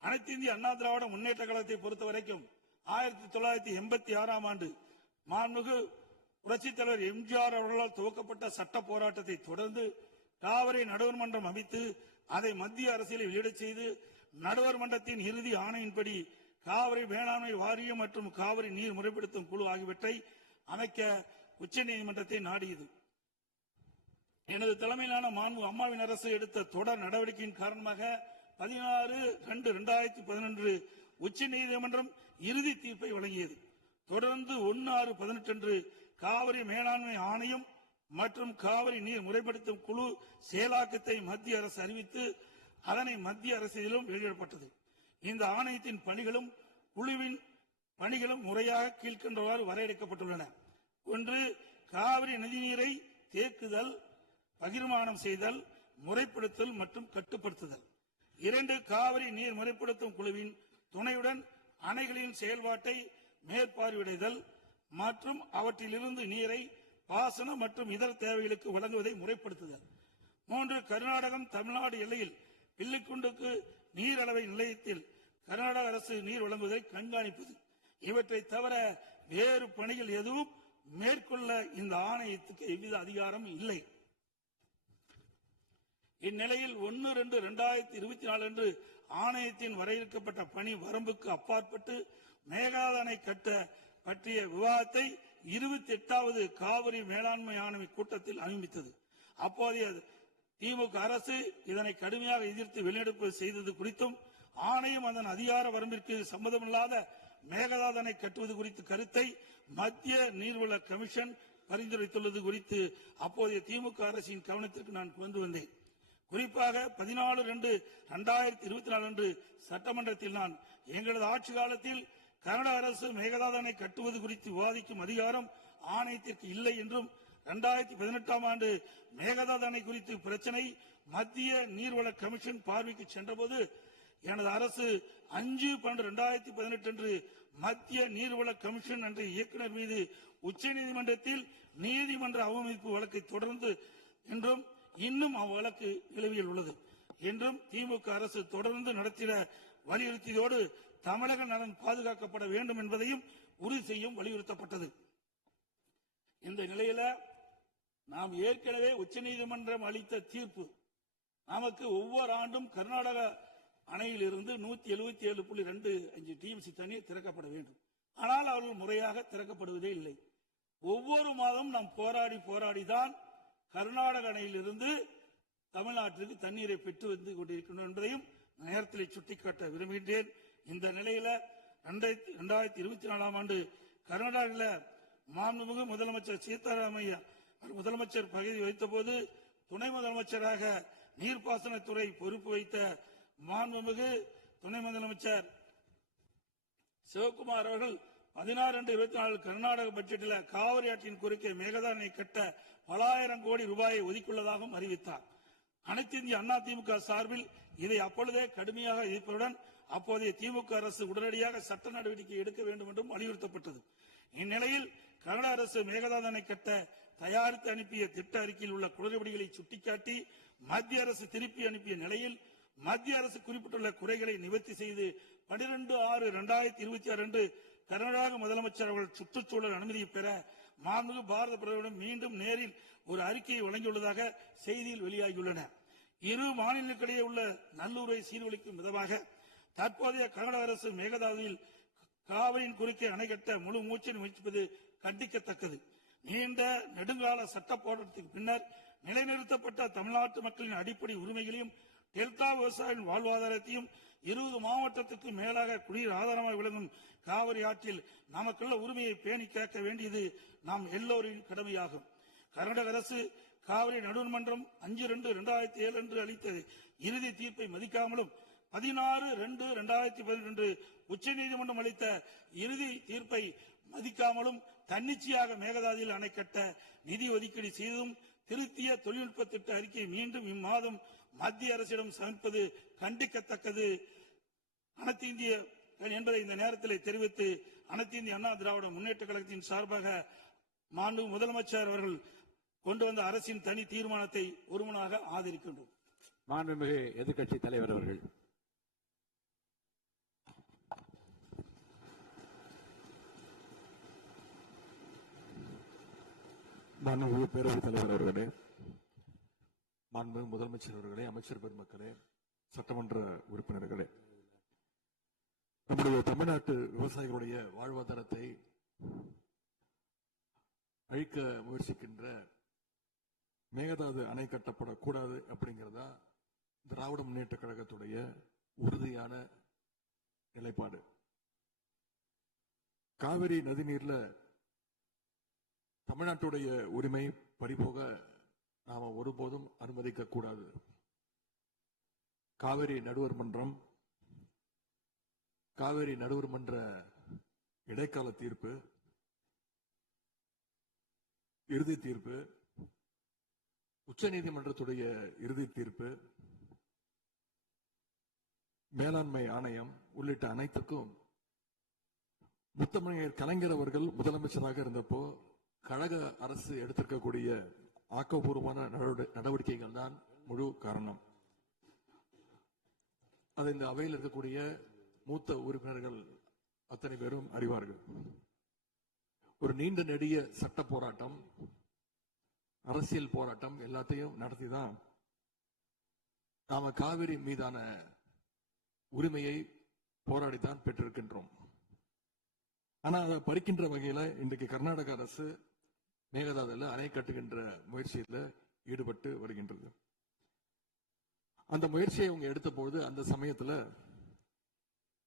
அனைத்து இந்திய அண்ணா திராவிட முன்னேற்ற கழகத்தை பொறுத்தவரைக்கும் 1986 ஆண்டு மாண்புமிகு புரட்சித் தலைவர் எம்ஜிஆர் அவர்களால் துவக்கப்பட்ட சட்ட போராட்டத்தை தொடர்ந்து காவிரி நடுவர் மன்றம் அமைத்து அதை மத்திய அரசியல் வெளியிடச் செய்து நடுவர் மன்றத்தின் இறுதி ஆணையின்படி காவிரி மேலாண்மை வாரியம் மற்றும் காவிரி நீர் முறைப்படுத்தும் குழு ஆகியவற்றை அமைக்க உச்சநீதிமன்றத்தை நாடியது. எனது தலைமையிலான மாண்பு அம்மாவின் அரசு எடுத்த தொடர் நடவடிக்கையின் காரணமாக 16/2/2011 உச்சநீதிமன்றம் இறுதி தீர்ப்பை வழங்கியது. தொடர்ந்து 1/6/18 அன்று காவிரி மேலாண்மை ஆணையம் மற்றும் காவிரி நீர் முறைப்படுத்தும் குழு செயலாக்கத்தை மத்திய அரசு அறிவித்து அதனை மத்திய அரசிலும் வெளியிடப்பட்டது. இந்த ஆணையத்தின் பணிகளும் குழுவின் பணிகளும் முறையாக கீழ்கண்டவாறு வரையறுக்கப்பட்டுள்ளன. 1. காவிரி நதிநீரை தேக்குதல், பகிர்மானம் செய்தல், முறைப்படுத்தல் மற்றும் கட்டுப்படுத்துதல். 2. காவிரி நீர் முறைப்படுத்தும் குழுவின் துணையுடன் அணைகளின் செயல்பாட்டை மேற்பார்வையிடுதல் மற்றும் அவற்றிலிருந்து நீரை பாசன மற்றும் இதர தேவைகளுக்கு வழங்குவதை முறைப்படுத்துதல். 3. கர்நாடகம் தமிழ்நாடு எல்லையில் பில்லிக்குண்டுக்கு நீர் அளவை நிலையத்தில் கர்நாடக அரசு நீர் வழங்குவதை கண்காணிப்பது. இவற்றை தவிர வேறு பணிகள் எதுவும் மேற்கொள்ள இந்த ஆணையத்துக்கு எவ்வித அதிகாரம் இல்லை. இந்நிலையில் 1/2/2024 அன்று ஆணையத்தின் வரையறுக்கப்பட்ட பணி வரம்புக்கு அப்பாற்பட்டு மேகதாது அணை கட்ட பற்றிய விவாதத்தை 28வது காவிரி மேலாண்மை ஆணைய கூட்டத்தில் அனுமதித்தது. அப்போதைய திமுக அரசு இதனை கடுமையாக எதிர்த்து வெளிநடப்பு செய்தது குறித்தும் ஆணையம் அதன் அதிகார வரம்பிற்கு சம்மதமில்லாத மேகதாது அணை கட்டுவது குறித்த கருத்தை மத்திய நீர்வள கமிஷன் பரிந்துரைத்துள்ளது குறித்து அப்போதைய திமுக அரசின் கவனத்திற்கு நான் கொண்டு வந்தேன். குறிப்பாக 14/2/2024 அன்று சட்டமன்றத்தில் நான் எங்களது ஆட்சி காலத்தில் கர்நாடக அரசு மேகதாது அணை கட்டுவது குறித்து விவாதிக்கும் அதிகாரம் ஆணையத்திற்கு இல்லை என்றும் 2018 ஆண்டு மேகதாது அணை குறித்து பிரச்சனை மத்திய நீர்வள கமிஷன் பார்வைக்கு சென்றபோது எனது அரசு 5/12/2018 அன்று மத்திய நீர்வள கமிஷன் என்ற இயக்குநர் மீது உச்சநீதிமன்றத்தில் நீதிமன்ற அவமதிப்பு வழக்கை தொடர்ந்து என்றும் இன்னும் அவ்வழக்கு நிலுவையில் உள்ளது என்றும் திமுக அரசு தொடர்ந்து நடத்திட வலியுறுத்தியதோடு தமிழக நலன் பாதுகாக்கப்பட வேண்டும் என்பதையும் உறுதி செய்யும் வலியுறுத்தப்பட்டது. இந்த நிலையில நாம் ஏற்கனவே உச்சநீதிமன்றம் அளித்த தீர்ப்பு நமக்கு ஒவ்வொரு ஆண்டும் கர்நாடக அணையில் இருந்து 177.25 டிஎம்சி தண்ணீர் திறக்கப்பட வேண்டும். ஆனால் அவர்கள் முறையாக திறக்கப்படுவதே இல்லை. ஒவ்வொரு மாதம் நாம் போராடிதான் கர்நாடக அணையிலிருந்து தமிழ்நாட்டிற்கு தண்ணீரை பெற்று வந்து கொண்டிருக்கிறோம் என்பதையும் நேரத்தில் சுட்டிக்காட்ட விரும்புகின்றேன். இந்த நிலையில 2024 ஆண்டு கர்நாடகாவில் மாண்புமிகு முதலமைச்சர் சீதாராமையா முதலமைச்சர் பதவி வைத்த போது துணை முதலமைச்சராக நீர்ப்பாசனத்துறை பொறுப்பு வைத்த மாண்புமிகு துணை முதலமைச்சர் சிவகுமார் அவர்கள் 16/2/24 கர்நாடக பட்ஜெட்டில் காவிரி ஆற்றின் குறுக்கே மேகதாது அணை கட்ட பல ஆயிரம் கோடி ரூபாயை ஒதுக்கியுள்ளதாகவும் அறிவித்தார். அனைத்து இந்திய அண்ணா திமுக சார்பில் இதை அப்பொழுதே கடுமையாக எதிர்ப்பதுடன் அப்போதைய திமுக அரசு உடனடியாக சட்ட நடவடிக்கை எடுக்க வேண்டும் என்றும் வலியுறுத்தப்பட்டது. இந்நிலையில் கர்நாடக அரசு மேகதாது அணை கட்ட தயாரித்து அனுப்பிய திட்ட அறிக்கையில் உள்ள குளறுபடிகளை சுட்டிக்காட்டி மத்திய அரசு திருப்பி அனுப்பிய நிலையில் மத்திய அரசு குறிப்பிட்டுள்ள குறைகளை நிவர்த்தி செய்து 12/6/2026 அன்று கர்நாடக முதலமைச்சர் அவர்கள் சுற்றுச்சூழல் அனுமதியை பெற மாண்புமிகு பாரத பிரதமரிடம் மீண்டும் நேரில் ஒரு அறிக்கையை வழங்கியுள்ளதாக செய்தியில் வெளியாகியுள்ளன. இரு மாநிலங்களுக்கிடையே உள்ள நல்லுறவை சீர்குலைக்கும் விதமாக தற்போதைய கர்நாடக அரசு மேகதாதுவில் காவிரியின் குறுக்கே அணை கட்ட முழு மூச்சில் முயற்சிப்பது கண்டிக்கத்தக்கது. நீண்ட நெடுங்கால சட்ட போராட்டத்திற்கு பின்னர் நிலைநிறுத்தப்பட்ட தமிழ்நாட்டு மக்களின் அடிப்படை உரிமைகளையும் டெல்டா விவசாயிகளின் வாழ்வாதாரத்தையும் 20 மாவட்டத்துக்கு மேலாக குடிநீர் ஆதாரமாக விளங்கும் காவிரி ஆற்றில் நமக்குள்ள உரிமையை பேணி காக்க வேண்டியது நாம் எல்லோரின் கடமையாகும். கர்நாடக அரசு காவிரி நடுவர் மன்றம் 5/2/2007 அன்று அளித்த இறுதி தீர்ப்பை மதிக்காமலும் 16/2/2018 அன்று உச்சநீதிமன்றம் அளித்த இறுதி தீர்ப்பை மதிக்காமலும் தன்னிச்சையாக மேகதாதுவில் அணை கட்ட நிதி ஒதுக்கீடு செய்ததும் திருத்திய தொழில்நுட்ப திட்ட அறிக்கையை மீண்டும் இம்மாதம் மத்திய அரசிடம் சமர்ப்பது கண்டிக்கத்தக்கது அனைத்து இந்திய என்பதை இந்த நேரத்தில் தெரிவித்து அனைத்து இந்திய அண்ணா திராவிட முன்னேற்ற கழகத்தின் சார்பாக மாண்பு முதலமைச்சர் அவர்கள் கொண்டு வந்த அரசின் தனி தீர்மானத்தை ஒருமனாக ஆதரிக்கின்றோம். மாண்புமிகு எதிர்க்கட்சி தலைவர் அவர்கள். மாண்புமிகு பேரவைத் தலைவர் அவர்களே, மாண்புமிகு முதலமைச்சர் அவர்களே, அமைச்சர் பெருமக்களே, சட்டமன்ற உறுப்பினர்களே, நம்முடைய தமிழ்நாட்டு விவசாயிகளுடைய வாழ்வாதாரத்தை அழிக்க முயற்சிக்கின்ற மேகதாது அணை கட்டப்படக்கூடாது அப்படிங்கிறதா திராவிட முன்னேற்ற கழகத்துடைய உறுதியான நிலைப்பாடு. காவிரி நதிநீர்ல தமிழ்நாட்டுடைய உரிமை பறிபோக நாம ஒருபோதும் அனுமதிக்க கூடாது. காவிரி நடுவர் மன்றம், காவிரி நடுவர் மன்ற இடைக்கால தீர்ப்பு, இறுதி தீர்ப்பு, உச்சநீதிமன்றத்துடைய இறுதி தீர்ப்பு, மேலாண்மை ஆணையம் உள்ளிட்ட அனைத்துக்கும் முத்தமிழர் கலைஞர் அவர்கள் முதலமைச்சராக இருந்தப்போ கழக அரசு எடுத்திருக்கக்கூடிய ஆக்கப்பூர்வமான நடவடிக்கைகள் தான் முழு காரணம். அதை இந்த அவையில் இருக்கக்கூடிய மூத்த உறுப்பினர்கள் அத்தனை பேரும் அறிவார்கள். ஒரு நீண்ட நெடிய சட்ட போராட்டம், அரசியல் போராட்டம் எல்லாத்தையும் நடத்திதான் நாம காவிரி மீதான உரிமையை போராடித்தான் பெற்றிருக்கின்றோம். ஆனா அதை பறிக்கின்ற வகையில இன்றைக்கு கர்நாடக அரசு மேகதாதுல அணை கட்டுகின்ற முயற்சியில ஈடுபட்டு வருகின்றது. அந்த முயற்சியை அவங்க எடுத்த பொழுது அந்த சமயத்துல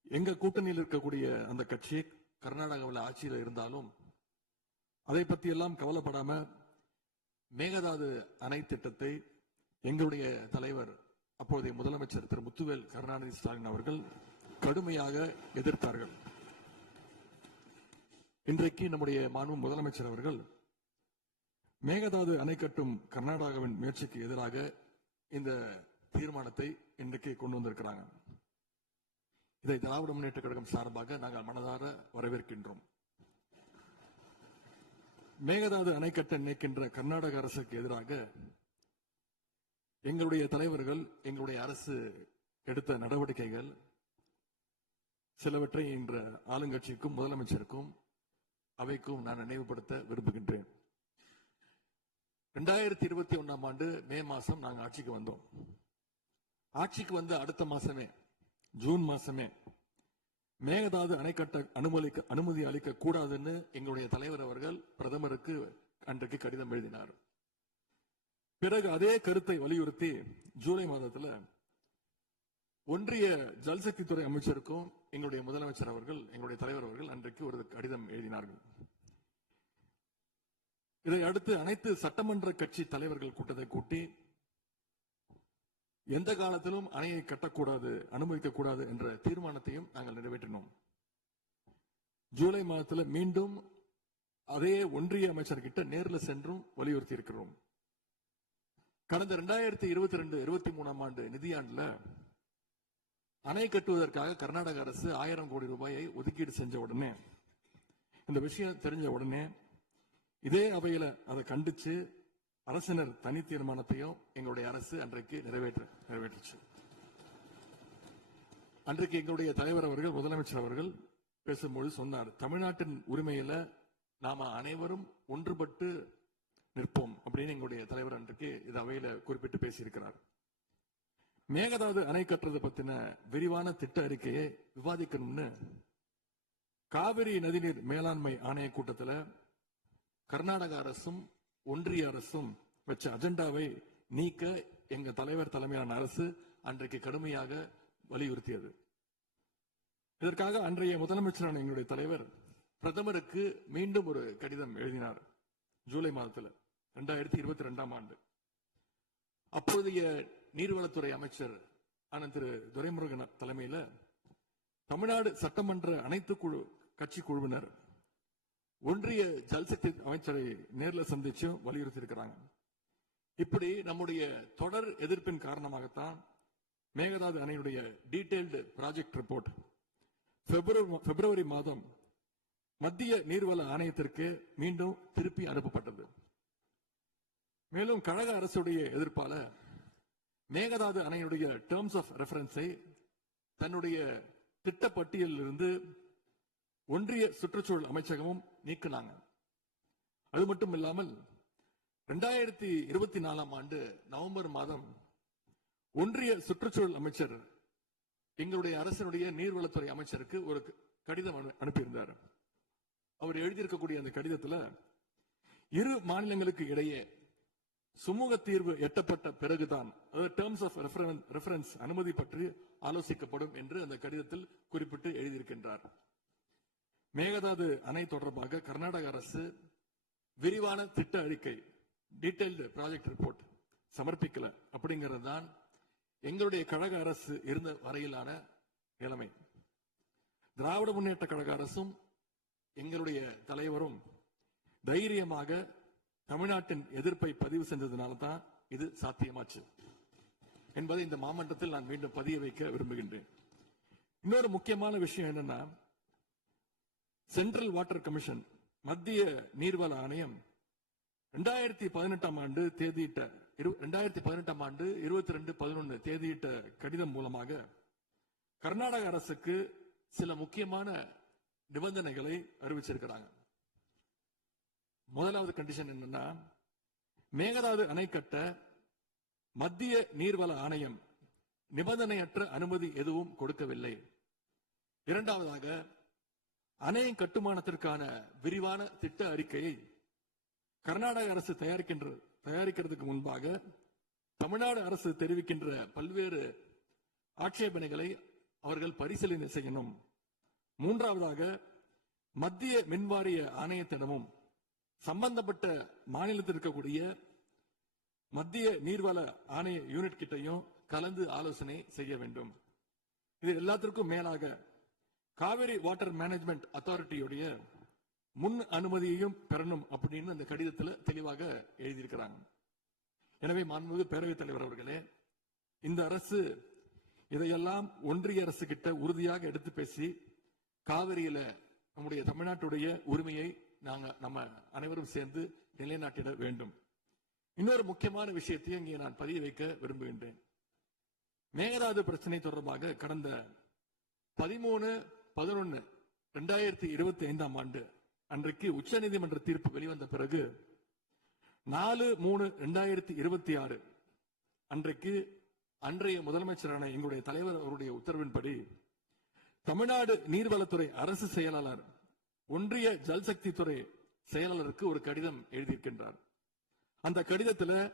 எங்க கூட்டணியில் இருக்கக்கூடிய அந்த கட்சி கர்நாடகாவில் ஆட்சியில் இருந்தாலும் அதை பத்தி எல்லாம் கவலைப்படாம மேகதாது அணை திட்டத்தை எங்களுடைய தலைவர் அப்போதைய முதலமைச்சர் திரு முத்துவேல் கருணாநிதி ஸ்டாலின் அவர்கள் கடுமையாக எதிர்த்தார்கள். இன்றைக்கு நம்முடைய மாண்பு முதலமைச்சர் அவர்கள் மேகதாது அணை கட்டும் கர்நாடகாவின் முயற்சிக்கு எதிராக இந்த தீர்மானத்தை இன்றைக்கு கொண்டு வந்திருக்கிறாங்க. இதை திராவிட முன்னேற்ற கழகம் சார்பாக நாங்கள் மனதார வரவேற்கின்றோம். மேகதாது அணை கட்ட நினைக்கின்ற கர்நாடக அரசுக்கு எதிராக எங்களுடைய தலைவர்கள், எங்களுடைய அரசு எடுத்த நடவடிக்கைகள் சிலவற்றை இன்று ஆளுங்கட்சிக்கும் முதலமைச்சருக்கும் அவைக்கும் நான் நினைவுபடுத்த விரும்புகின்றேன். 2021 ஆண்டு மே மாசம் நாங்கள் ஆட்சிக்கு வந்தோம். ஆட்சிக்கு வந்து அடுத்த மாசமே, ஜூன் மாசமே மேகதாது அணை கட்ட அனுமதி அளிக்க கூடாதுன்னு எங்களுடைய தலைவர் அவர்கள் பிரதமருக்கு அன்றைக்கு கடிதம் எழுதினார். பிறகு அதே கருத்தை வலியுறுத்தி ஜூலை மாதத்தில் ஒன்றிய ஜல்சக்தித்துறை அமைச்சருக்கும் எங்களுடைய முதலமைச்சர் அவர்கள், எங்களுடைய தலைவர் அவர்கள் அன்றைக்கு ஒரு கடிதம் எழுதினார்கள். இதை அடுத்து அனைத்து சட்டமன்ற கட்சி தலைவர்கள் கூட்டத்தை கூட்டி எந்த காலத்திலும் அணையை கட்டக்கூடாது, அனுமதிக்க கூடாது என்ற தீர்மானத்தையும் நாங்கள் நிறைவேற்றினோம். ஜூலை மாதத்தில் மீண்டும் அதே ஒன்றிய அமைச்சர்கிட்ட நேரில் சென்றும் வலியுறுத்தி இருக்கிறோம். கடந்த 2022-23 ஆண்டு நிதியாண்டுல அணை கட்டுவதற்காக கர்நாடக அரசு 1000 கோடி ரூபாயை ஒதுக்கீடு செஞ்ச உடனே, இந்த விஷயம் தெரிஞ்ச உடனே இதே அவையில அதை கண்டிச்சு அரசினர் தனி தீர்மானத்தையும் எங்களுடைய அரசு அன்றைக்கு நிறைவேற்றுச்சு. அன்றைக்கு எங்களுடைய தலைவர் அவர்கள், முதலமைச்சர் அவர்கள் பேசும்போது சொன்னார், தமிழ்நாட்டின் உரிமையில நாம அனைவரும் ஒன்றுபட்டு நிற்போம் அப்படின்னு எங்களுடைய தலைவர் அன்றைக்கு இது அவையில குறிப்பிட்டு பேசியிருக்கிறார். மேகதாது அணை கட்டுறது பத்தின விரிவான திட்ட அறிக்கையை விவாதிக்கணும்னு காவிரி நதிநீர் மேலாண்மை ஆணைய கூட்டத்தில் கர்நாடக அரசும் ஒன்றிய அரசும் வச்ச அஜெண்டாவை நீக்க எங்க தலைவர் தலைமையிலான அரசு அன்றைக்கு கடுமையாக வலியுறுத்தியது. இதற்காக அன்றைய முதலமைச்சரான எங்களுடைய தலைவர் பிரதமருக்கு மீண்டும் ஒரு கடிதம் எழுதினார் ஜூலை மாதத்தில் 2022 ஆண்டு. அப்போதைய நீர்வளத்துறை அமைச்சர் ஆனந்த் திரு துரைமுருகன் தலைமையில தமிழ்நாடு சட்டமன்ற அனைத்து கட்சி குழுவினர் ஒன்றிய ஜல்சக்தி அமைச்சரை நேரில் சந்திச்சு வலியுறுத்தி இருக்கிறாங்க. இப்படி நம்முடைய தொடர் எதிர்ப்பின் காரணமாகத்தான் மேகதாது அணையுடைய டீடைல்டு ப்ராஜெக்ட் ரிப்போர்ட் பிப்ரவரி மாதம் மத்திய நீர்வள ஆணையத்திற்கு மீண்டும் திருப்பி அனுப்பப்பட்டது. மேலும் கழக அரசுடைய எதிர்ப்பால மேகதாது அணையுடைய டேர்ம்ஸ் ஆஃப் ரெஃபரன்ஸை தன்னுடைய திட்டப்பட்டியலில் இருந்து ஒன்றிய சுற்றுச்சூழல் அமைச்சகமும் நீக்கினாங்க. அது மட்டும் இல்லாமல் 2024 ஆண்டு நவம்பர் மாதம் ஒன்றிய சுற்றுச்சூழல் அமைச்சர் எங்களுடைய அரசினுடைய நீர்வளத்துறை அமைச்சருக்கு ஒரு கடிதம் அனுப்பியிருந்தார். அவர் எழுதியிருக்கக்கூடிய அந்த கடிதத்துல இரு மாநிலங்களுக்கு இடையே சுமூக தீர்வு எட்டப்பட்ட பிறகுதான், அதாவது டேர்ம்ஸ் ஆஃப் ரெஃபரன்ஸ் அனுமதி பற்றி ஆலோசிக்கப்படும் என்று அந்த கடிதத்தில் குறிப்பிட்டு எழுதியிருக்கின்றார். மேகதாது அணை தொடர்பாக கர்நாடக அரசு விரிவான திட்ட அறிக்கை, டீடைல்டு ப்ராஜெக்ட் ரிப்போர்ட் சமர்ப்பிக்கல அப்படிங்கிறது தான் எங்களுடைய கழக அரசு இருந்த வரையிலான நிலைமை. திராவிட முன்னேற்ற கழக அரசும் எங்களுடைய தலைவரும் தைரியமாக தமிழ்நாட்டின் எதிர்ப்பை பதிவு செஞ்சதுனால தான் இது சாத்தியமாச்சு என்பதை இந்த மாமன்றத்தில் நான் மீண்டும் பதிய வைக்க விரும்புகின்றேன். இன்னொரு முக்கியமான விஷயம் என்னன்னா, சென்ட்ரல் வாட்டர் கமிஷன், மத்திய நீர்வள ஆணையம் 2018 ஆண்டு தேதியிட்ட 2018 ஆண்டு 22/11 தேதியிட்ட கடிதம் மூலமாக கர்நாடக அரசுக்கு சில முக்கியமான நிபந்தனைகளை அறிவிச்சிருக்கிறாங்க. முதலாவது கண்டிஷன் என்னன்னா, மேகதாது அணை கட்ட மத்திய நீர்வள ஆணையம் நிபந்தனையற்ற அனுமதி எதுவும் கொடுக்கவில்லை. இரண்டாவதாக, அணை கட்டுமானத்திற்கான விரிவான திட்ட அறிக்கையை கர்நாடக அரசு தயாரிக்கிறதுக்கு முன்பாக தமிழ்நாடு அரசு தெரிவிக்கின்ற பல்வேறு ஆட்சேபனைகளை அவர்கள் பரிசீலனை செய்யணும். மூன்றாவதாக, மத்திய மின்வாரிய ஆணையத்திடமும் சம்பந்தப்பட்ட மாநிலத்தில் இருக்கக்கூடிய மத்திய நீர்வள ஆணைய யூனிட் கிட்டையும் கலந்து ஆலோசனை செய்ய வேண்டும். இது எல்லாத்திற்கும் மேலாக காவிரி வாட்டர் மேனேஜ்மெண்ட் அத்தாரிட்டியுடைய முன் அனுமதியையும் பெறணும் அப்படின்னு அந்த கடிதத்தில் தெளிவாக எழுதியிருக்கிறாங்க. எனவே மாண்புமிகு பேரவைத் தலைவர் அவர்களே, இந்த அரசு இதையெல்லாம் ஒன்றிய அரசு கிட்ட உறுதியாக எடுத்து பேசி காவிரியில நம்முடைய தமிழ்நாட்டுடைய உரிமையை நம்ம அனைவரும் சேர்ந்து நிலைநாட்டிட வேண்டும். இன்னொரு முக்கியமான விஷயத்தையும் இங்கே நான் பதிய வைக்க விரும்புகின்றேன். மேகதாது பிரச்சனை தொடர்பாக கடந்த 13/11/2025 ஆண்டு அன்றைக்கு உச்சநீதிமன்ற தீர்ப்பு வெளிவந்த பிறகு 4/3/2026 அன்றைக்கு அன்றைய முதலமைச்சரான எங்களுடைய தலைவர் அவருடைய உத்தரவின்படி தமிழ்நாடு நீர்வளத்துறை அரசு செயலாளர் ஒன்றிய ஜல்சக்தி துறை செயலாளருக்கு ஒரு கடிதம் எழுதியிருக்கின்றார். அந்த கடிதத்தில்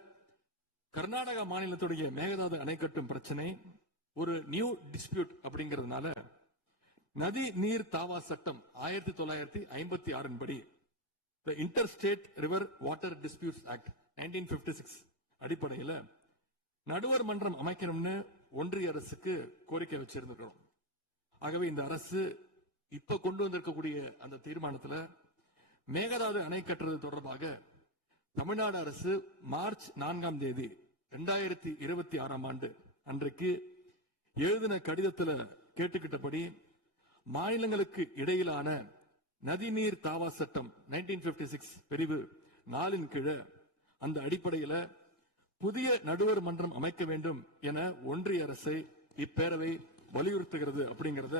கர்நாடக மாநிலத்துடைய மேகதாது அணை கட்டும் பிரச்சனை ஒரு நியூ டிஸ்பியூட் அப்படிங்கிறதுனால நதி நீர் தாவா சட்டம் 1956 படி inter state river water disputes act 1956 அடிப்படையில் நடுவர் மன்றம் அமைக்கணும்னு ஒன்றிய அரசுக்கு கோரிக்கை வச்சிருந்திருக்கிறோம். ஆகவே இந்த அரசு இப்ப கொண்டு வந்திருக்கக்கூடிய அந்த தீர்மானத்தில் மேகதாது அணை கட்டுறது தொடர்பாக தமிழ்நாடு அரசு மார்ச் 4ஆம் தேதி 2026 ஆண்டு அன்றைக்கு எழுதின கடிதத்தில் கேட்டுக்கிட்டபடி மாநிலங்களுக்கு இடையிலான நதிநீர் தாவா சட்டம் 1956 பிரிவு 4 கீழே அந்த அடிப்படையில் புதிய நடுவர் மன்றம் அமைக்க வேண்டும் என ஒன்றிய அரசை இப்பேரவை வலியுறுத்துகிறது அப்படிங்கிறத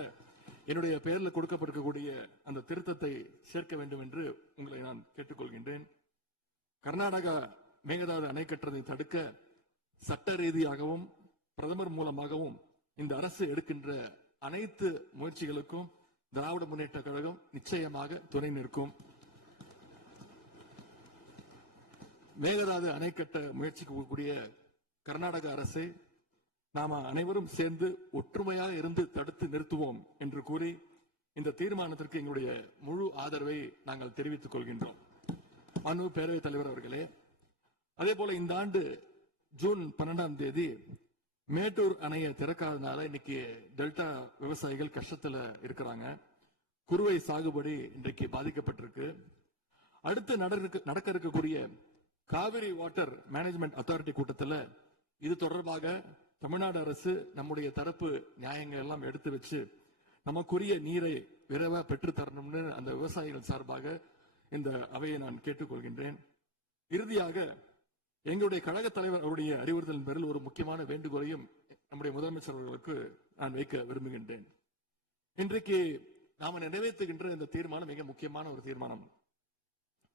என்னுடைய பெயரில் கொடுக்கப்பட்டிருக்கக்கூடிய அந்த திருத்தத்தை சேர்க்க வேண்டும் என்று உங்களை நான் கேட்டுக்கொள்கின்றேன். கர்நாடகா மேகதாது அணை கட்டுறதை தடுக்க சட்ட ரீதியாகவும் பிரதமர் மூலமாகவும் இந்த அரசு எடுக்கின்ற அனைத்து முயற்சிகளுக்கும் திராவிட முன்னேற்ற கழகம் நிச்சயமாக துணை நிற்கும். மேகதாது அணை கட்ட முயற்சிக்கக்கூடிய கர்நாடக அரசை நாம அனைவரும் சேர்ந்து ஒற்றுமையாக இருந்து தடுத்து நிறுத்துவோம் என்று கூறி இந்த தீர்மானத்திற்கு எங்களுடைய முழு ஆதரவை நாங்கள் தெரிவித்துக் கொள்கின்றோம். மனு பேரவைத் தலைவர் அவர்களே, அதே போல இந்த ஆண்டு ஜூன் 12ஆம் தேதி மேட்டூர் அணையை திறக்காதனால இன்னைக்கு டெல்டா விவசாயிகள் கஷ்டத்துல இருக்கிறாங்க. குறுவை சாகுபடி இன்றைக்கு பாதிக்கப்பட்டிருக்கு. அடுத்து நடக்க இருக்கக்கூடிய காவிரி வாட்டர் மேனேஜ்மெண்ட் அத்தாரிட்டி கூட்டத்தில் இது தொடர்பாக தமிழ்நாடு அரசு நம்முடைய தரப்பு நியாயங்கள் எல்லாம் எடுத்து வச்சு நமக்குரிய நீரை விரைவா பெற்று தரணும்னு அந்த விவசாயிகள் சார்பாக இந்த அவையை நான் கேட்டுக்கொள்கின்றேன். இறுதியாக எங்களுடைய கழக தலைவர் அவருடைய அறிவுறுத்தலின் பேரில் ஒரு முக்கியமான வேண்டுகோளையும் நம்முடைய முதலமைச்சர் அவர்களுக்கு நான் வைக்க விரும்புகின்றேன். இன்றைக்கு நாம நிறைவேற்றுகின்ற இந்த தீர்மானம் மிக முக்கியமான ஒரு தீர்மானம்.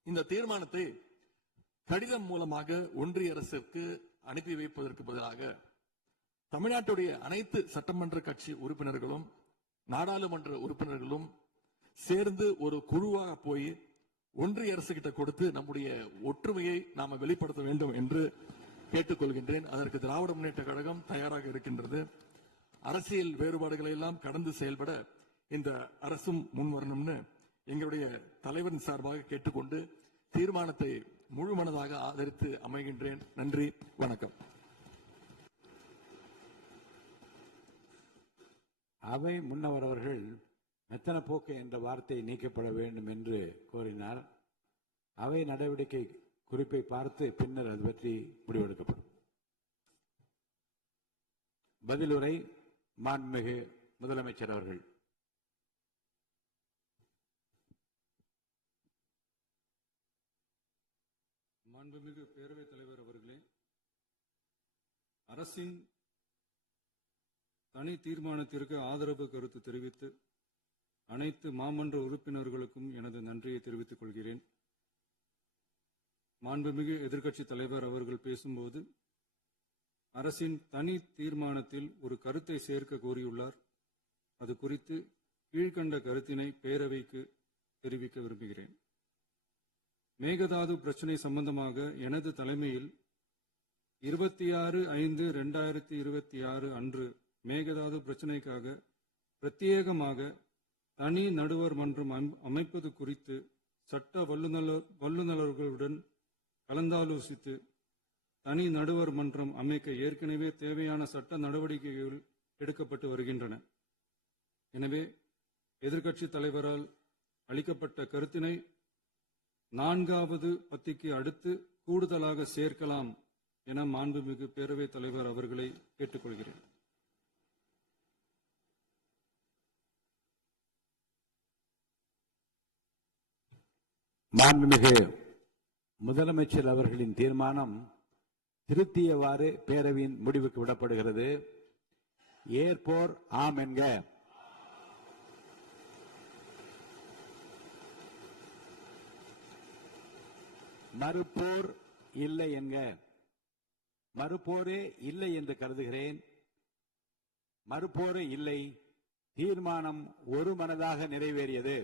இந்த தீர்மானத்தை கடிதம் மூலமாக ஒன்றிய அரசுக்கு அனுப்பி வைப்பதற்கு பதிலாக தமிழ்நாட்டுடைய அனைத்து சட்டமன்ற கட்சி உறுப்பினர்களும் நாடாளுமன்ற உறுப்பினர்களும் சேர்ந்து ஒரு குழுவாக போய் ஒன்றிய அரசு கிட்ட கொடுத்து நம்முடைய ஒற்றுமையை நாம வெளிப்படுத்த வேண்டும் என்று கேட்டுக்கொள்கின்றேன். அதற்கு திராவிட முன்னேற்ற கழகம் தயாராக இருக்கின்றது. அரசியல் வேறுபாடுகளை எல்லாம் கடந்து செயல்பட இந்த அரசும் முன்வரணும்னு எங்களுடைய தலைவரின் சார்பாக கேட்டுக்கொண்டு தீர்மானத்தை முழுமனதாக ஆதரித்து அமைகின்றேன். நன்றி, வணக்கம். அவை முன்னவர் அவர்கள் மெத்தன போக்கு என்ற வார்த்தை நீக்கப்பட வேண்டும் என்று கோரினார். அவை நடவடிக்கை குறிப்பை பார்த்து பின்னர் அது பற்றி முடிவெடுக்கப்படும். பதிலுரை மாண்புமிகு முதலமைச்சர் அவர்கள். மாண்புமிகு பேரவைத் தலைவர் அவர்களே, அரசின் தனி தீர்மானத்திற்கு ஆதரவு கருத்து தெரிவித்து அனைத்து மாமன்ற உறுப்பினர்களுக்கும் எனது நன்றியை தெரிவித்துக் கொள்கிறேன். மாண்புமிகு எதிர்க்கட்சித் தலைவர் அவர்கள் பேசும்போது அரசின் தனி தீர்மானத்தில் ஒரு கருத்தை சேர்க்க கோரியுள்ளார். அது குறித்து கீழ்கண்ட கருத்தினை பேரவைக்கு தெரிவிக்க விரும்புகிறேன். மேகதாது பிரச்சினை சம்பந்தமாக எனது தலைமையில் 26/5/2026 அன்று மேகதாது பிரச்சினைக்காக பிரத்யேகமாக தனி நடுவர் மன்றம் அமைப்பது குறித்து சட்ட வல்லுநர்களுடன் கலந்தாலோசித்து தனி நடுவர் மன்றம் அமைக்க ஏற்கனவே தேவையான சட்ட நடவடிக்கைகள் எடுக்கப்பட்டு வருகின்றன. எனவே எதிர்க்கட்சித் தலைவரால் அளிக்கப்பட்ட கருத்தினை 4வது பத்திக்கு அடுத்து கூடுதலாக சேர்க்கலாம் என மாண்புமிகு பேரவைத் தலைவர் அவர்களை கேட்டுக்கொள்கிறேன். மாண்புமிகு முதலமைச்சர் அவர்களின் தீர்மானம் திருத்தியவாறு பேரவையின் முடிவுக்கு விடப்படுகிறது. ஏற்போர் ஆம் என்க. மறுப்போர் இல்லை என்க. மறுப்போரே இல்லை என்று கருதுகிறேன். மறுப்போரே இல்லை. தீர்மானம் ஒருமனதாக நிறைவேறியது.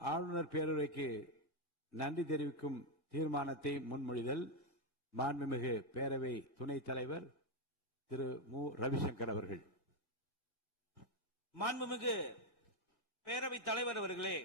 ஆளுநர் பேரவைக்கு நன்றி தெரிவிக்கும் தீர்மானத்தை முன்மொழிதல். மாண்புமிகு பேரவை துணைத் தலைவர் திரு மு. ரவிசங்கர் அவர்கள். மாண்புமிகு பேரவைத் தலைவர் அவர்களே,